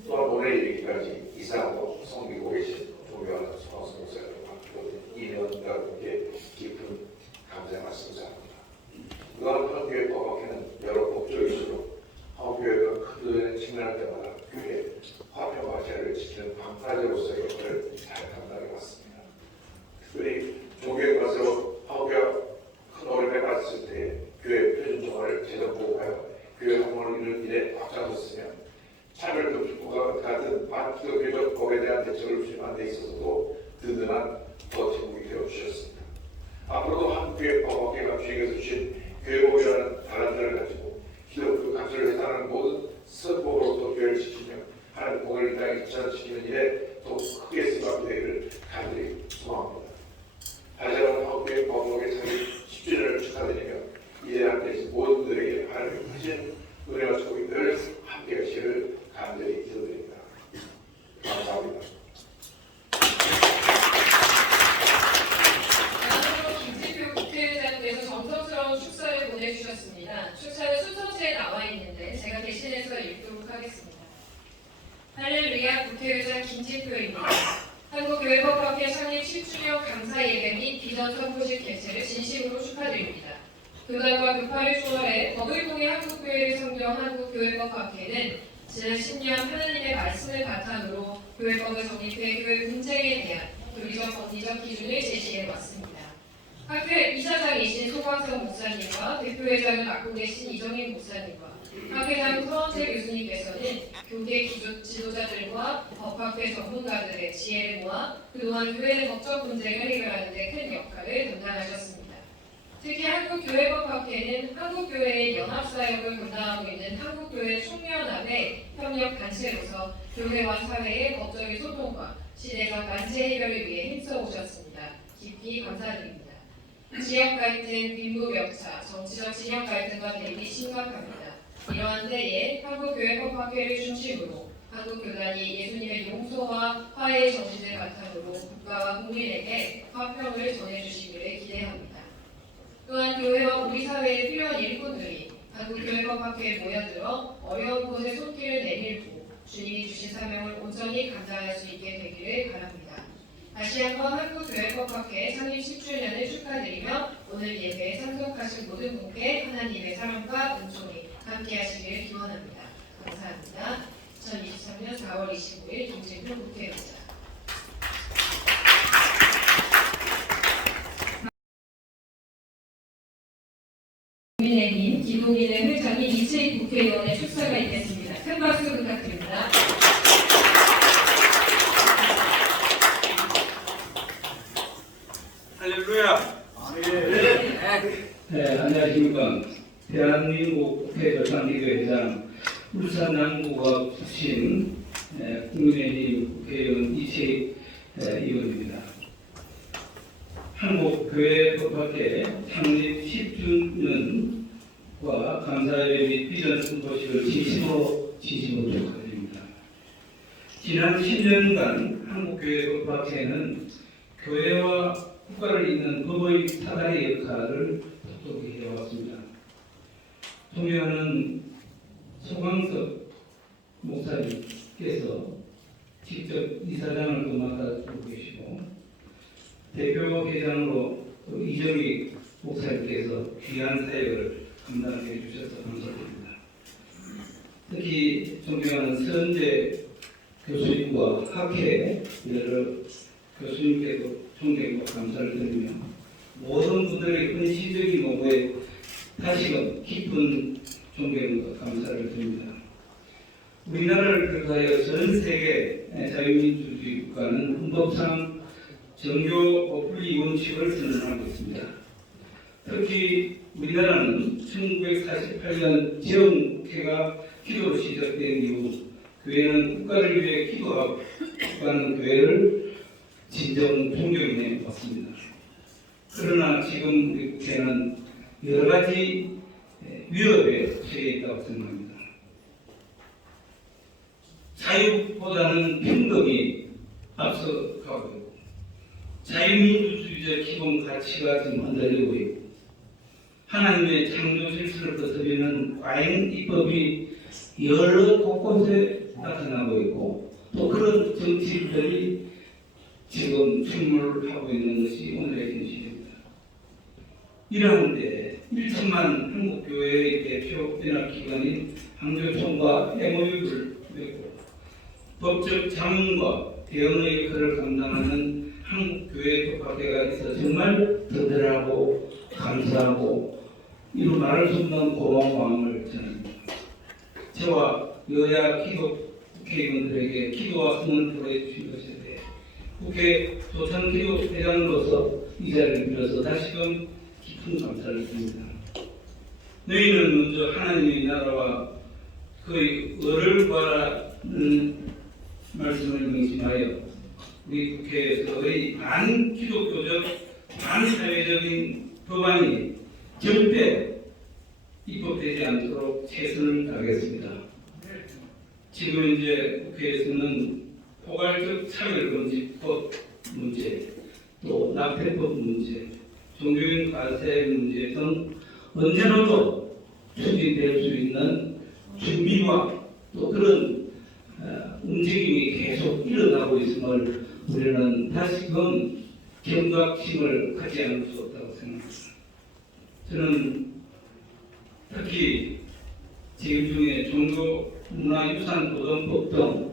또한 오늘 이르기까지 이상하고 섬기고 계신 존경하는 송학수 목사님과 모든 이면 여러분께 깊은 감사의 말씀 드립니다. 그동안 한국교회 법학회는 여러 법조이수로 한국교회가 큰 측면할 때마다 교회 화평과 자유를 지키는 방파제로서의 역할을 잘 감당해 왔습니다. 특별히 종교에 가서 한국교회가 큰 어려움에 빠졌을 때 교회 표준 정화를 재정보호하여 교회 활동을 이루는 일에 앞장섰으며 차별금지법과 같은 반기독교적 법에 대한 대책을 수립하는 데 있어서도 든든한 버팀목이 되어주셨습니다. 앞으로도 한국교회 법학회가 주에게서 주신 교회법이라는 달란트를 가지고 기독교 가치를 해당하는 모든 선법으로부터 교회를 지키며 하나님 공을 이 땅에 지키는 일에 더욱 크게 쓰임받게 되기를 간절히 소망합니다. 다시 한번 한국교회 법학회 창립 10주년을 축하드리며 이에 함께하신 모든 분들에게 하나님의 크신 은혜와 축복이 늘 함께 하시기를 간절히 기도드립니다. 감사합니다. 다음으로 김진표 국회의장께서 정성스러운 축사를 보내주셨습니다. 축사는 순서지에 나와 있는데 제가 대신해서 읽도록 하겠습니다. 할렐루야 국회의장 김진표입니다. 한국교회법학회 창립 10주년 감사 예배 및 비전 선포식 개최를 진심으로 축하드립니다. 교단과 교파를 초월해 법을 통해 한국교회를 섬겨 한국교회법학회는 지난 10년 하나님의 말씀을 바탕으로 교회법을 정립해 교회 분쟁에 대한 교리적 법리적 기준을 제시해 왔습니다. 학회 이사장이신 소광성 목사님과 대표회장을 맡고 계신 이정인 목사님과 학회장 서원재 교수님께서는 교계 지도자들과 법학회 전문가들의 지혜를 모아 그동안 교회의 법적 분쟁을 해결하는 데 큰 역할을 담당하셨습니다. 특히 한국교회법학회는 한국교회의 연합사역을 감당하고 있는 한국교회 총연합의 협력단체로서 교회와 사회의 법적인 소통과 시대적 난제 해결을 위해 힘써오셨습니다. 깊이 감사드립니다. 지역 갈등, 빈부격차, 정치적 진영 갈등과 대립이 심각합니다. 이러한 때에 한국교회법학회를 중심으로 한국교단이 예수님의 용서와 화해의 정신을 바탕으로 국가와 국민에게 화평을 전해주시기를 기대합니다. 또한 교회와 우리 사회에 필요한 일꾼들이 한국교회법학회에 모여들어 어려운 곳에 손길을 내밀고 주님이 주신 사명을 온전히 감당할 수 있게 되기를 바랍니다. 다시 한번 한국교회법학회 창립 10주년을 축하드리며 오늘 예배에 참석하신 모든 분께 하나님의 사랑과 은총이 함께하시길 기원합니다. 감사합니다. 2023년 4월 25일 김진표 국회의장. 국민의힘 기동일의 회장이 이채희 국회의원의 축사가 있겠습니다. 큰 박수 부탁드립니다. 할렐루야. 네, 안녕하십니까. 대한민국 국회조상기회 회장, 울산 남구가 출신 국민의힘 국회의원 이채희 의원입니다. 한국교회법학회 창립 10주년과 감사예배 및 비전 선포식을 진심으로 축하드립니다. 지난 10년간 한국교회법학회는 교회와 국가를 잇는 법의 사다리 역할을 톡톡히 해왔습니다. 존경하는 소강석 목사님께서 직접 이사장을 맡아주고 계시고 대표 회장으로 이정희 목사님께서 귀한 사역을 감당해 주셔서 감사드립니다. 특히 존경하는 선재 교수님과 학회 여러 교수님께도 존경과 감사를 드리며 모든 분들의 헌신적인 노고에 다시금 깊은 존경과 감사를 드립니다. 우리나라를 비롯하여 전 세계 자유민주주의 국가는 헌법상 정교 분리 원칙을 선언하고 있습니다. 특히 우리나라는 1948년 지역국회가 기도로 시작된 이후 교회는 국가를 위해 기도하고 국가는 교회를 진정 존경해 왔습니다. 그러나 지금 우리 국회는 여러 가지 위협에 처해 있다고 생각합니다. 자유보다는 평등이 앞서가고 있고 자유민주주의적 기본 가치가 지금 흔들리고 있고 하나님의 창조 질서를 거스르는 과잉 입법이 여러 곳곳에 나타나고 있고 또 그런 정치들이 지금 출몰하고 있는 것이 오늘의 현실입니다. 이러한데 1천만 한국교회의 대표 연합기관인 한교총과 MOU를 맺고 법적 자문과 대응의 역할을 감당하는 한국교회법학회가 있어 정말 든든하고 감사하고 이루 말할 수 없는 고마운 마음을 전합니다. 저와 여야 기도 국회의원들에게 기도와 성을 보내주신 것에 대해 국회 조선기도회장으로서 이 자리를 빌어서 다시금 깊은 감사를 드립니다. 너희는 먼저 하나님의 나라와 그의 의를 구하라는 말씀을 명심하여 우리 국회에서의 반기독교적 반사회적인 법안이 절대 입법되지 않도록 최선을 다하겠습니다. 지금 현재 국회에서는 포괄적 차별금지법 문제, 또 납태법 문제, 종교인 과세 문제 등 언제라도 추진될 수 있는 준비와 또 그런 움직임이 계속 일어나고 있음을 우리는 다시금 경각심을 갖지 않을 수 없다고 생각합니다. 저는 특히 지금 중에 종교문화유산보존법 등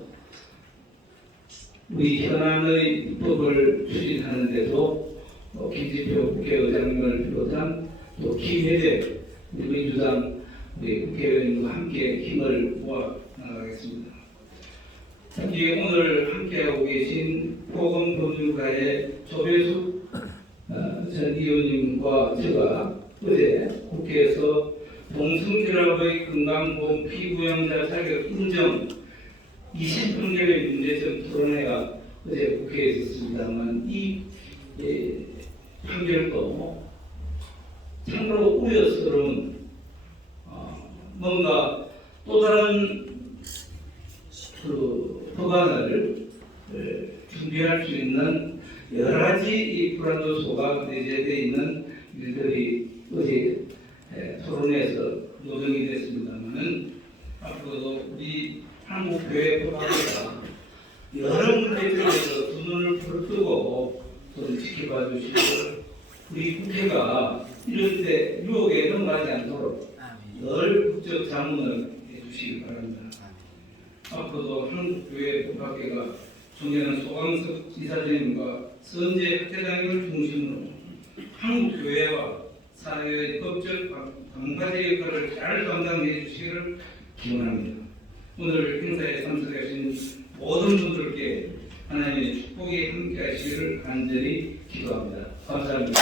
우리 현안의 입법을 추진하는 데도 김진표 국회의장님을 비롯한 또 김혜재 우리 민주당 우리 국회의원님과 함께 힘을 모아 나가겠습니다. 특히 오늘 함께하고 계신 보건법률가의 조배숙 전 의원님과 제가 어제 국회에서 동성결합의 건강보험 피부양자 자격 인정 20판결의 문제점 토론회가 어제 국회에 있었습니다만 이 판결도 참으로 우려스러운 뭔가 또 다른 그 법안을 준비할 수 있는 여러 가지 이 불안 요소가 내재되어 있는 일들이 어제 토론에서 노정이 됐습니다만은 앞으로도 우리 한국교회법학회가 여러 문제들에서 눈을 부릅뜨고 좀 지켜봐 주시고 우리 국회가 이럴 때 유혹에 넘어가지 않도록 늘 국적 자문을 해주시기 바랍니다. 앞으로도 한국교회 법학회가 존경하는 소강석 이사장님과 선재 학회장님을 중심으로 한국교회와 사회의 법적 방파제 역할을 잘 감당해 주시기를 기원합니다. 오늘 행사에 참석하신 모든 분들께 하나님의 축복이 함께 하시기를 간절히 기도합니다. 감사합니다.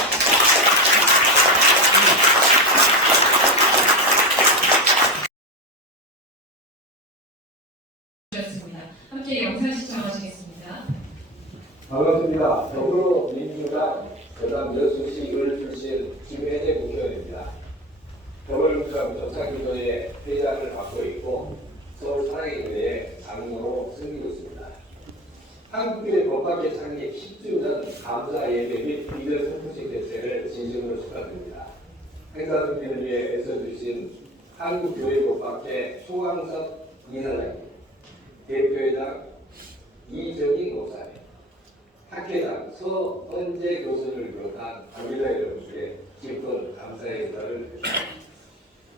함께 영상 시청하시겠습니다. 반갑습니다. 더불어민주당 전남 여수시의회 출신 김혜재 국회의원입니다. 더불어민주당 조창기도의 회장을 맡고 있고 서울 사랑의교회 장로로 섬기고 있습니다. 한국교회 법학회 창립 10주년 감사 예배 및 비전 선포식 대회를 진심으로 축하드립니다. 행사 준비를 위해 애써주신 한국교회 법학회 소강석 이사장님, 대표회장 이정희 목사님, 학회장 서헌재 교수를 비롯한 관계자 여러분께 깊은 감사의 인사를 드립니다.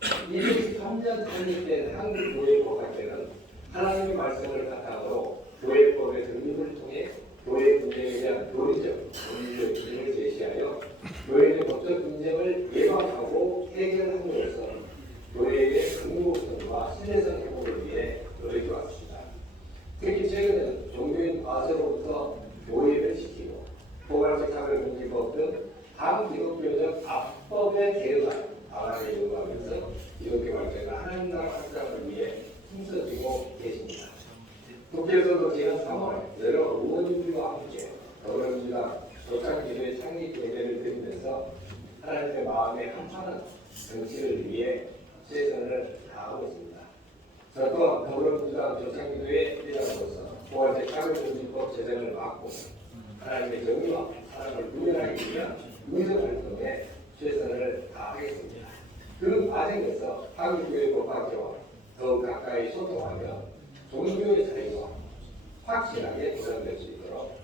23년 창립된 한국교회법학회는 하나님의 말씀을 바탕으로 교회법의 등립을 통해 교회 분쟁에 대한 교리적, 논리적 기준을 제시하여 교회의 법적 분쟁을 예방하고 해결함으로써 교회의 긍목성과 신뢰성 회복을 위해 노력해왔습니다. 특히 최근은 종교인 과서로부터 교회를 시키고 포괄적학을 금지법 등 반기독교적 압법의 개혁안 방안을 요구하면서 기독교 발전과 하나님 나라 확장을 위해 힘써주고 계십니다. 국회에서도 지난 3월 여러 의원님들과 함께 더불어민주당 조창기도의 창립 예배를 드리면서 하나님의 마음에 한파는 정치를 위해 최선을 다하고 있습니다. 저 또한 더불어민주당 조창기도의 회장으로서 포괄적 학을금지법 제정을 맡고 하나님의 정의와 사랑을 구현하기 위한 의정활동에 최선을 다하겠습니다. 그 과정에서 한국교회 법학회와 더욱 가까이 소통하며 종교의 자유와 확실하게 보장될 수 있도록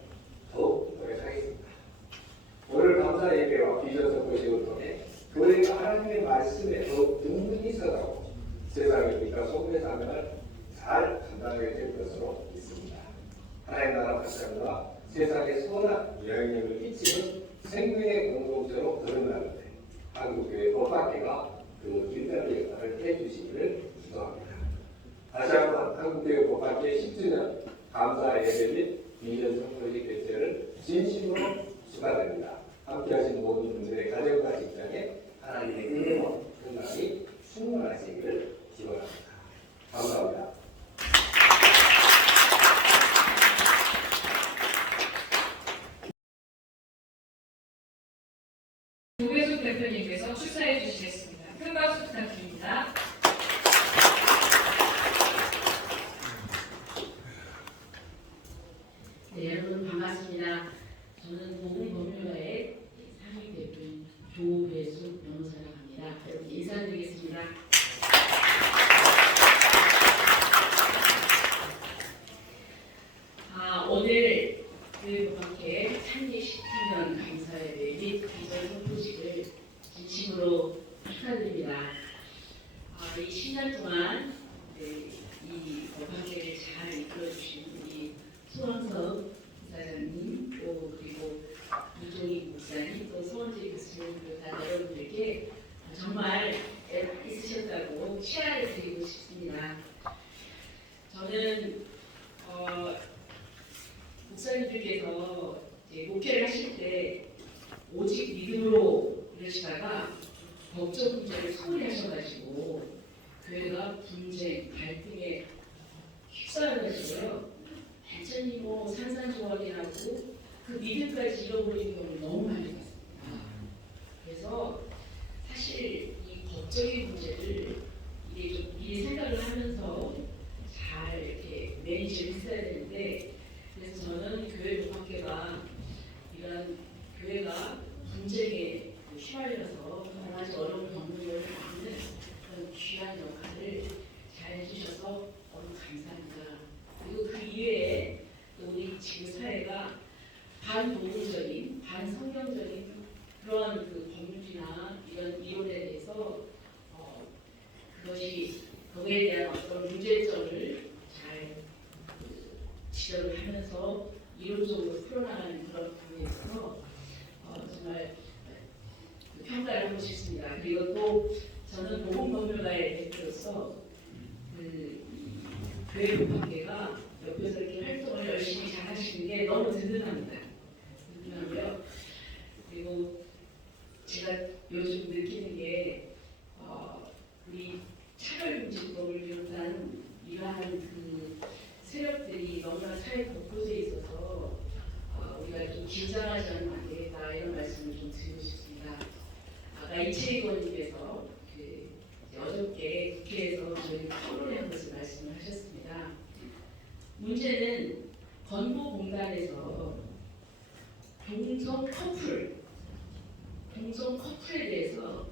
더욱 노력하겠습니다. 오늘 감사 예배와 비전 선포식을 통해 교회가 하나님의 말씀에 더욱 든든히 서가고 세상의 빛과 소금의 사명을 잘 감당하게 될 것으로 믿습니다. 하나님 나라 확장과 세상에 선한 영향력을 끼치는 생명의 공동체로 거듭나는데 한국교회 법학회가 그 길다리 역할을 해주시기를 기도합니다. 다시 한번 한국교회 법학회 10주년 감사 예배 및 비전 선포식 대회를 진심으로 축하드립니다. 함께하신 모든 분들의 가정과 직장에 하나님의 은혜와 평강이 충만하시기를 기원합니다. 감사합니다. 조계숙 대표님께서 출사해 주시겠습니다. 큰 박수 부탁드립니다. 네, 여러분 반갑습니다. 저는 보건법률가의 상임 대표인 조배숙 변호사라고 합니다. 여러분 인사드리겠습니다. 오늘 교회법학회 창립 10주년 감사예배 및 비전 선포식을 진심으로 축하드립니다. 이 10년 동안 이 법학회를 잘 이끌어주신 우리 소강석 이사장님, 또 그리고 이종희 목사님, 또 서헌재 교수님 비롯한 여러분들께 정말 애가 있으셨다고 치아를 드리고 싶습니다. 저는 목사님들께서 목회를 하실 때 오직 믿음으로 이러시다가 법적 문제를 소홀히 하셔가지고 교회가 분쟁, 갈등에 휩싸여가지고요. 완전히 산산조각이라고 그 믿음까지 잃어버리는 경우를 너무 많이 봤습니다. 그래서 사실 이 법적인 문제를 이게 좀 미리 생각을 하면서 잘 이렇게 매니지를 했어야 되는데, 그래서 저는 교회 법학회가 이런 교회가 분쟁에 휘말려서 정말 어려운 경우를 겪는 그런 귀한 역할을 잘 해주셔서 너무 감사합니다. 그리고 그 이외에 또 우리 지금 사회가 이론적으로 풀어나가는 그런 부분에 있어서 정말 평가를 하고 싶습니다. 그리고 또 저는 보건법률가의 대표로서 교회 법학계가 옆에서 이렇게 활동을 열심히 잘 하시는 게 너무 든든합니다. 든든하고요. 그리고 제가 요즘 느끼는 게 우리 차별금지법을 비롯한 이러한 그 세력들이 너무나 사회 곳곳에 있어서 우리가 좀 긴장하지 않으면 안 되겠다 이런 말씀을 좀 드리고 싶습니다. 아까 이채희 의원님께서 어저께 국회에서 저희 토론회 한 것을 말씀을 하셨습니다. 문제는 건보공단에서 동성 커플에 대해서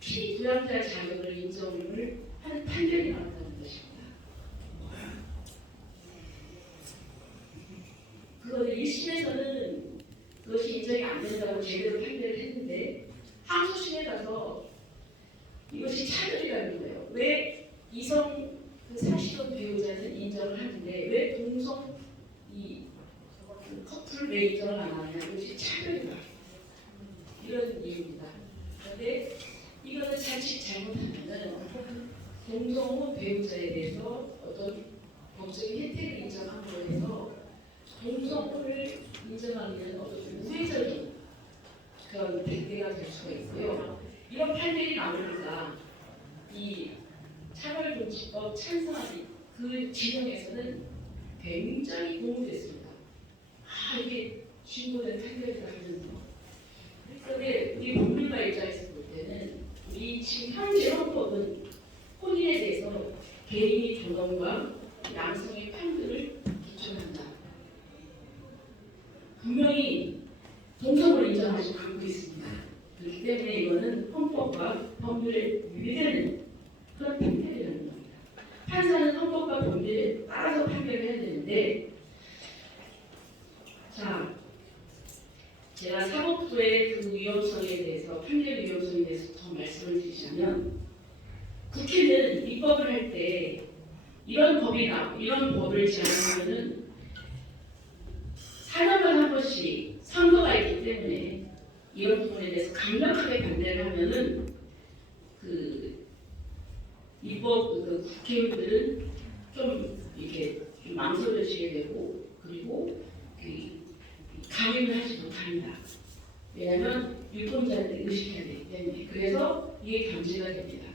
피부양자 자격을 인정을 하는 판결이 나왔다는 것입니다. 그것을 1심에서는 그것이 인정이 안 된다고 제대로 판결을 했는데 항소심에 가서 이것이 차별이라는 거예요. 왜 이성 사실혼 배우자는 인정을 하는데 왜 동성 커플 왜 인정을 안 하느냐, 이것이 차별이다. 이런 이유입니다. 그런데 이거는 자칫 잘못하면은 동성 배우자에 대해서 어떤 법적인 혜택을 인정함으로 해서 동성혼을 인정하는 어떤 우회적인 그런 대대가 될 수가 있고요. 이런 판결이 나오니까 이 차별금지법 찬성하는 그 진영에서는 굉장히 고무됐습니다. 이게 신고된 판결이다 하면서. 그런데 우리 법률가 입장에서 볼 때는 우리 지금 현재 헌법은 혼인에 대해서 개인의 존엄과 양성의 평등을 기초한다. 분명히 동성을 인정하지 않고 있습니다. 그렇기 때문에 이거는 헌법과 법률에 위배되는 그런 판결이라는 겁니다. 판사는 헌법과 법률에 따라서 판결을 해야 되는데, 자, 제가 사법부의 그 위헌성에 대해서, 판결 위헌성에 대해서 더 말씀을 드리자면, 국회는 입법을 할 때 이런 법을 제안하면은 4년마다 한 번씩 선거가 있기 때문에 이런 부분에 대해서 강력하게 반대를 하면은 그 입법 국회의원들은 좀 이렇게 좀 망설여지게 되고, 그리고 강행을 하지 못합니다. 왜냐하면 유권자들이 의식해야 되기 때문에. 그래서 이게 감지가 됩니다.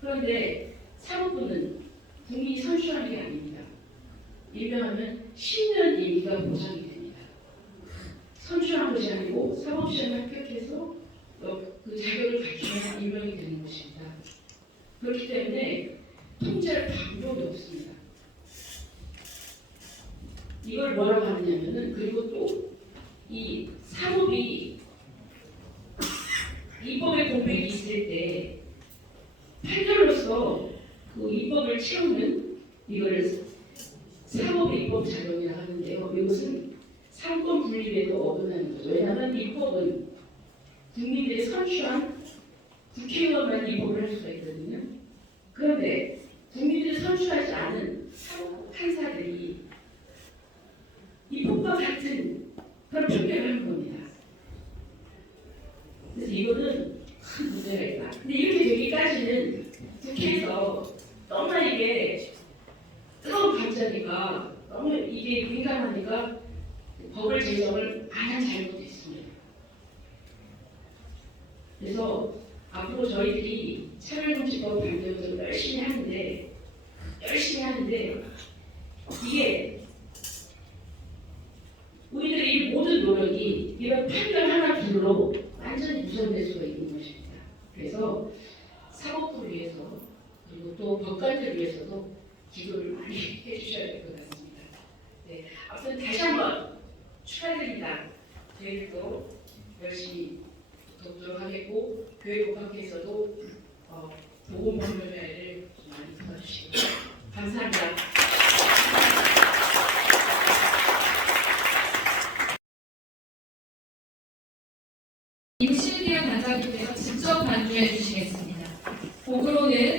그런데 사법부는 국민이 선출하는 게 아닙니다. 임명하면 10년 임기가 보장이 됩니다. 선출한 것이 아니고 사법시험에 합격해서 그 자격을 갖추면 임명이 되는 것입니다. 그렇기 때문에 통제할 방법이 없습니다. 이걸 뭐라고 하느냐면은, 그리고 또 이 사법이 입법의 공백이 있을 때 판결로서 그 입법을 채우는 이걸 사법의 입법 자료이라고 하는데요. 이것은 상권 분립에도 어긋나는 거죠. 왜냐하면 입법은 국민들이 선출한 국회의원만 입법을 할 수가 있거든요. 그런데 국민들이 선출하지 않은 판사들이 입법과 같은 그런 판결을 하는 겁니다. 그래서 이거는 큰 문제가 있다. 근데 이렇게 되기까지는 국회에서 너무나 이게 뜨거운 감자니까, 너무 이게 민감하니까 법을 제정을 안 한 잘못이 있습니다. 그래서 앞으로 저희들이 차별금지법 반대운동을 열심히 하는데 이게 우리들의 이 모든 노력이 이런 판결 하나 둘로 완전히 무산될 수가 있는 것입니다. 그래서 사법부를 위해서, 그리고 또 법관들을 위해서도 기도를 많이 해주셔야 될 것 같습니다. 네, 아무튼 다시 한번 축하드립니다. 저희들도 열심히 돕도록 하겠고, 교회복학회에서도 보건법률회를 많이 도와주시고 감사합니다. 임실기현 단장님께서 직접 반주해 주시겠습니다. 곡으로는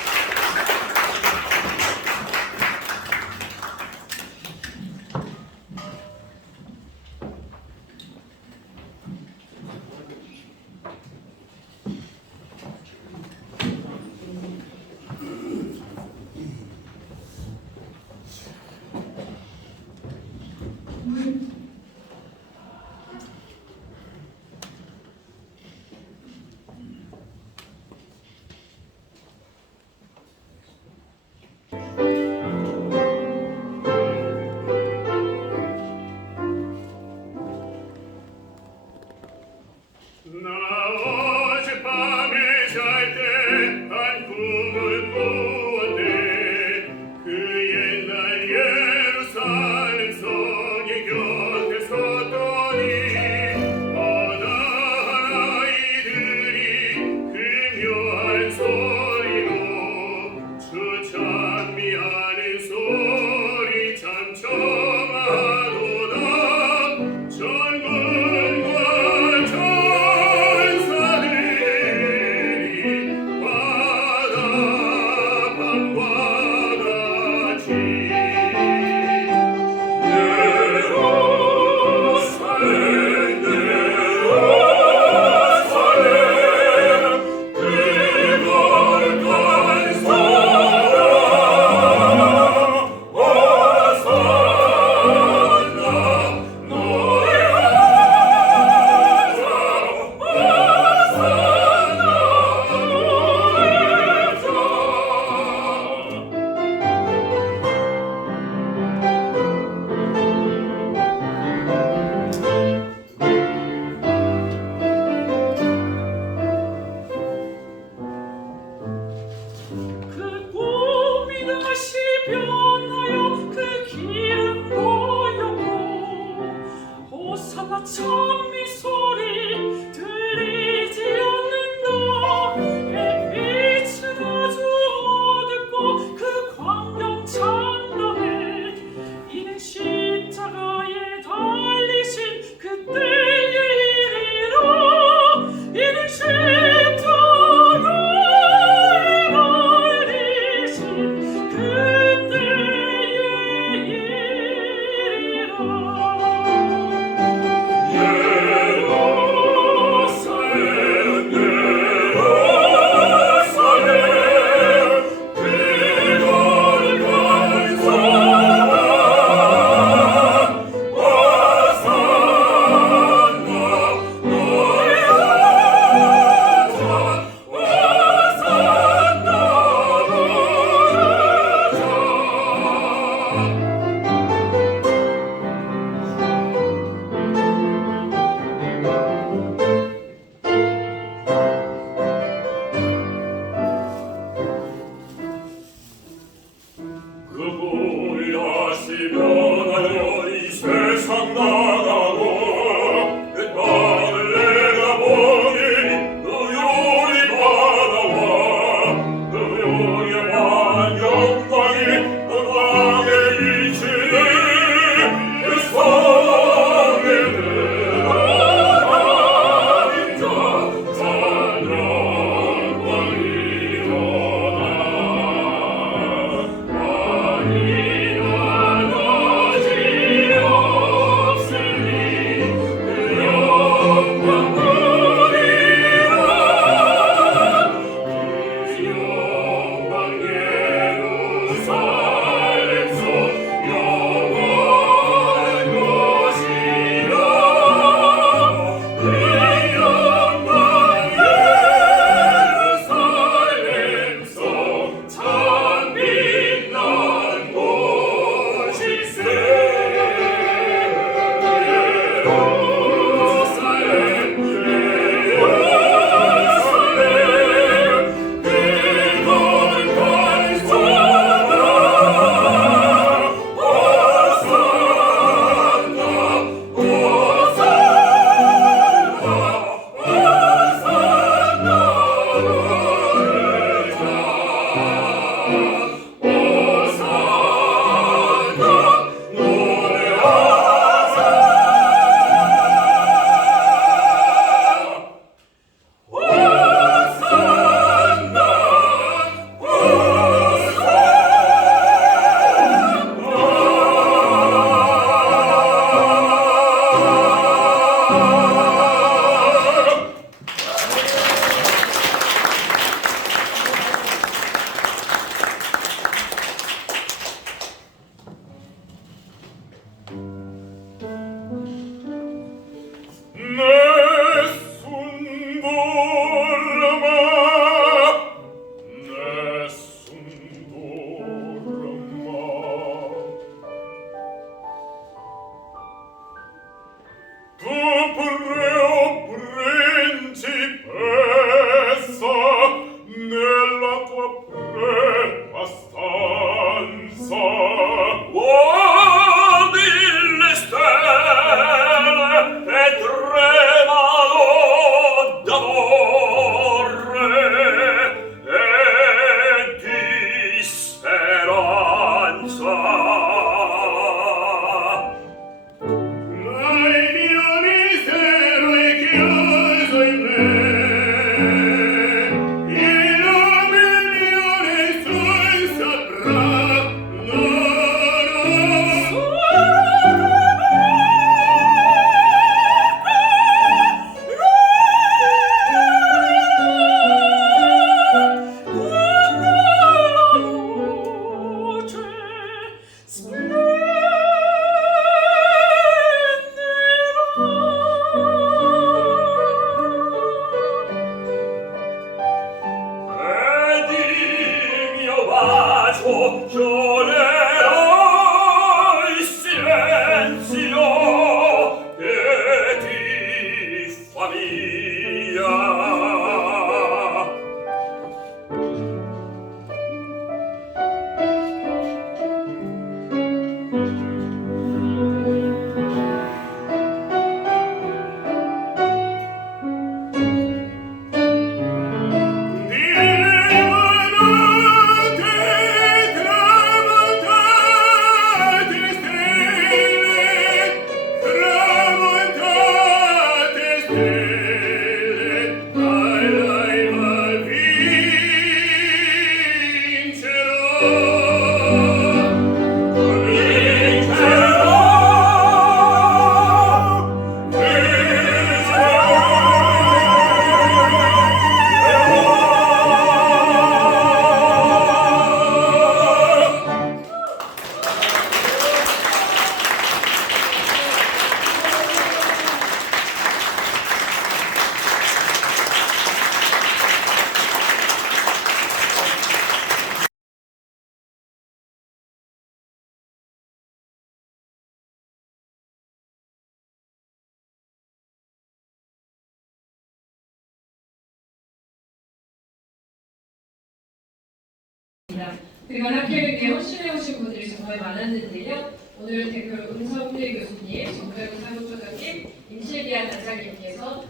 그간 학교를 위해 헌신해 오신 분들이 정말 많았는데요. 오늘은 대표로 은성대 교수님, 정배우 사무처장님, 임실기한 단장님께서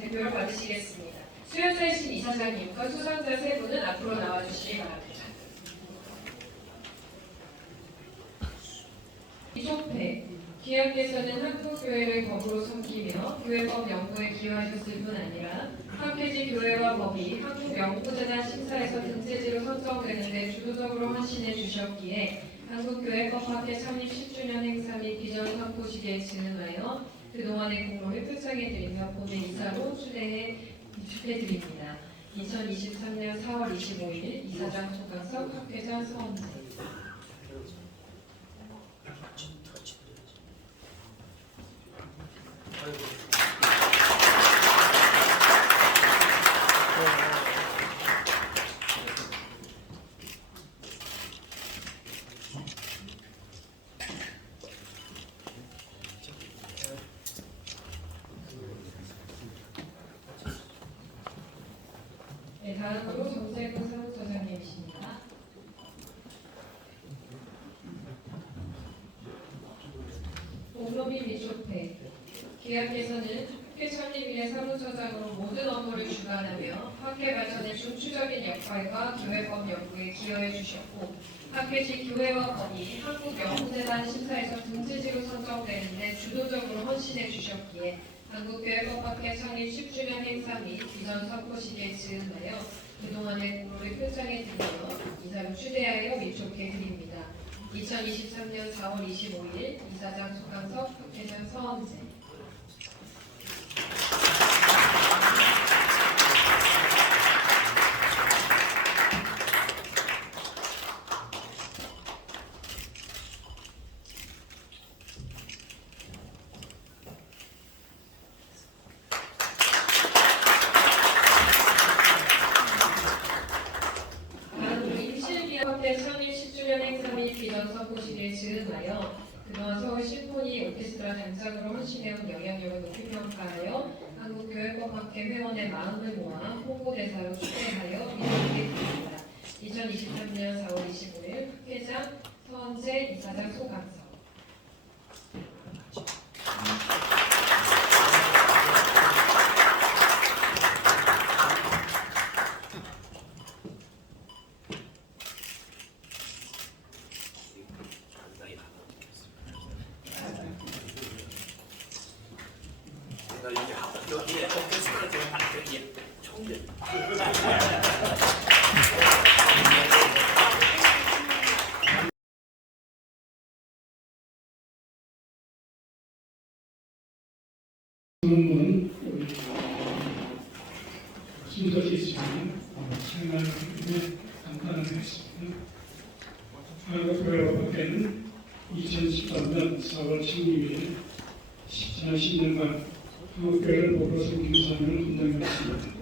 대표를 받으시겠습니다. 수여자이신 이사장님과 수상자 세 분은 앞으로 나와주시기 바랍니다. 이종패 귀하께서는 한국교회를 법으로 섬기며 교회법 연구에 기여하셨을 뿐 아니라 학회지 교회와 법이 한국연구재단 심사에서 등재지로 선정되는 데 주도적으로 헌신해 주셨기에 한국교회법학회 창립 10주년 행사 및 비전 선포식에 진행하여 그동안의 공로를 표창해드리며 본회 이사로 축하드립니다. 2023년 4월 25일 이사장 조강석, 학회장 서원재. 네, 다음으로 정세근 사무처장님이십니다. 공로비 미쇼패 기하께서는 학회 창립 이래 사무처장으로 모든 업무를 주관하며 학회 발전의 중추적인 역할과 교회법 연구에 기여해 주셨고 학회지 교회와 법이 한국연구재단 심사에서 등재지로 선정되는 데 주도적으로 헌신해 주셨기에 한국교회법학회 창립 10주년 행사 및 비전 선포식에 즈음하여 그동안의 공로를 표창해드리며 이사로 추대하여 민촉해 드립니다. 2023년 4월 25일 이사장 조강석, 학회장 서원재. 그동안 서울 심포니 오케스트라 단장으로 헌신해온 영향력을 높이 평가하여 한국교회법학회 회원의 마음을 모아 홍보대사로 추대하여 민주주의 드립니다. 2023년 4월 25일 회장 서원재 이사장 소감서. 논문은 순서지 있으면 생활에 간단하겠습니다. 한국교회법학회는 2013년 4월 창립일 지난 10년간 한국교회를 목으로 섬기는 사명을 감당했습니다.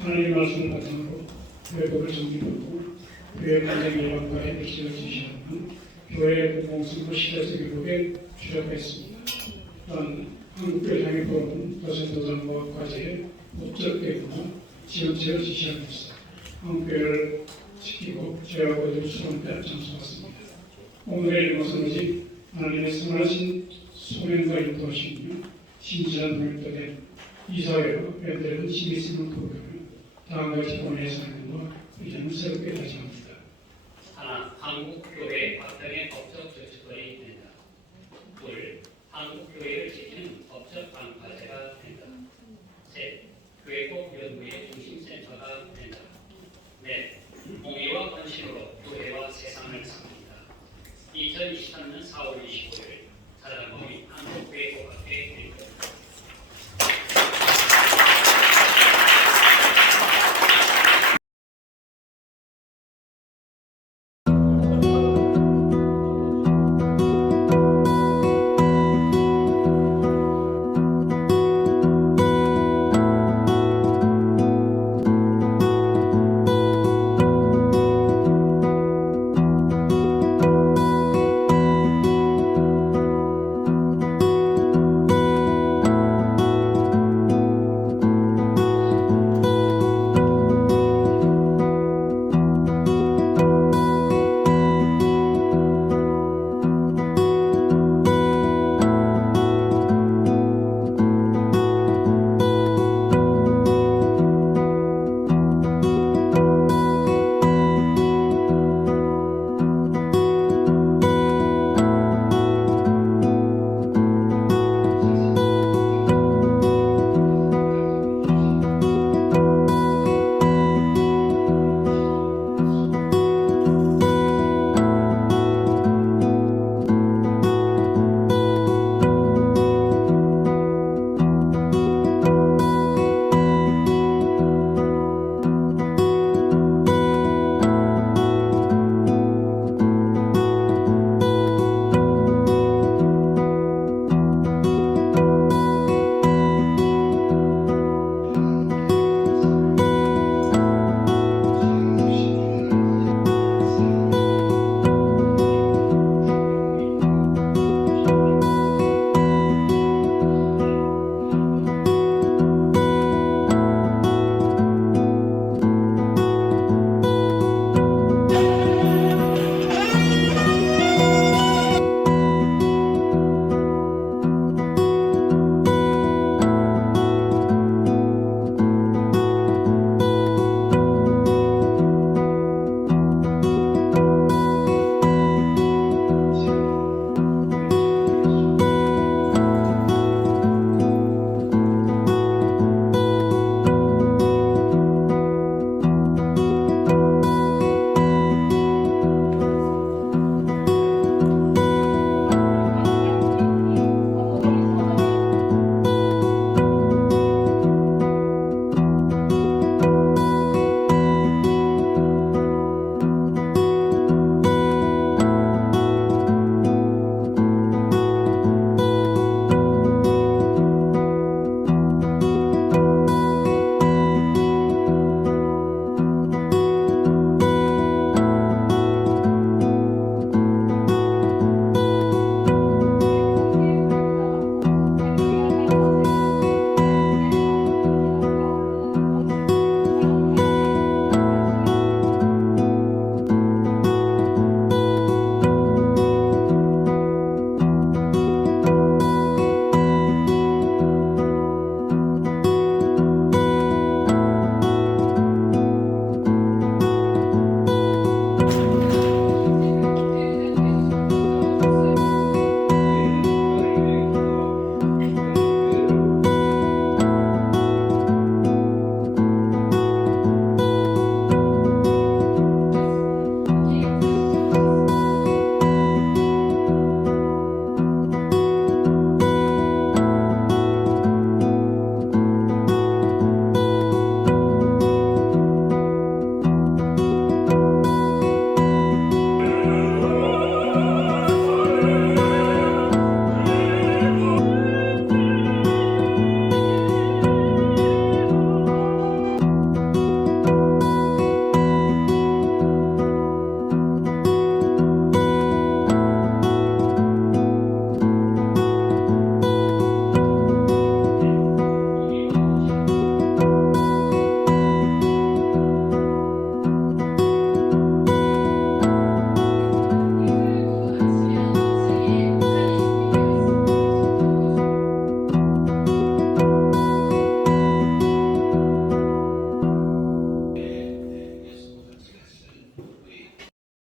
하나님의 말씀을 바탕으로 교회법을 정립하고 교회 관장 일반과의 물질을 지시하는 교회의 공공성과 시대적 교육에 주력했습니다. 또한 한국교회 장애법은 도생도장과 과제의 법적 대부나 지원책을 지시하면서 한국교회를 지키고 죄와 거짓을 수호하는 데 앞장서왔습니다. 오늘의 이것은 오직 하나님의 선하신 소명과 인도하시며 신실한 동역자된 이사회와 밴드는 힘이 있음을 도구하며 다음과 같이 본회의 상임과 의장을 새롭게 다짐합니다. 하나, 한국교회 박정의 법적 조치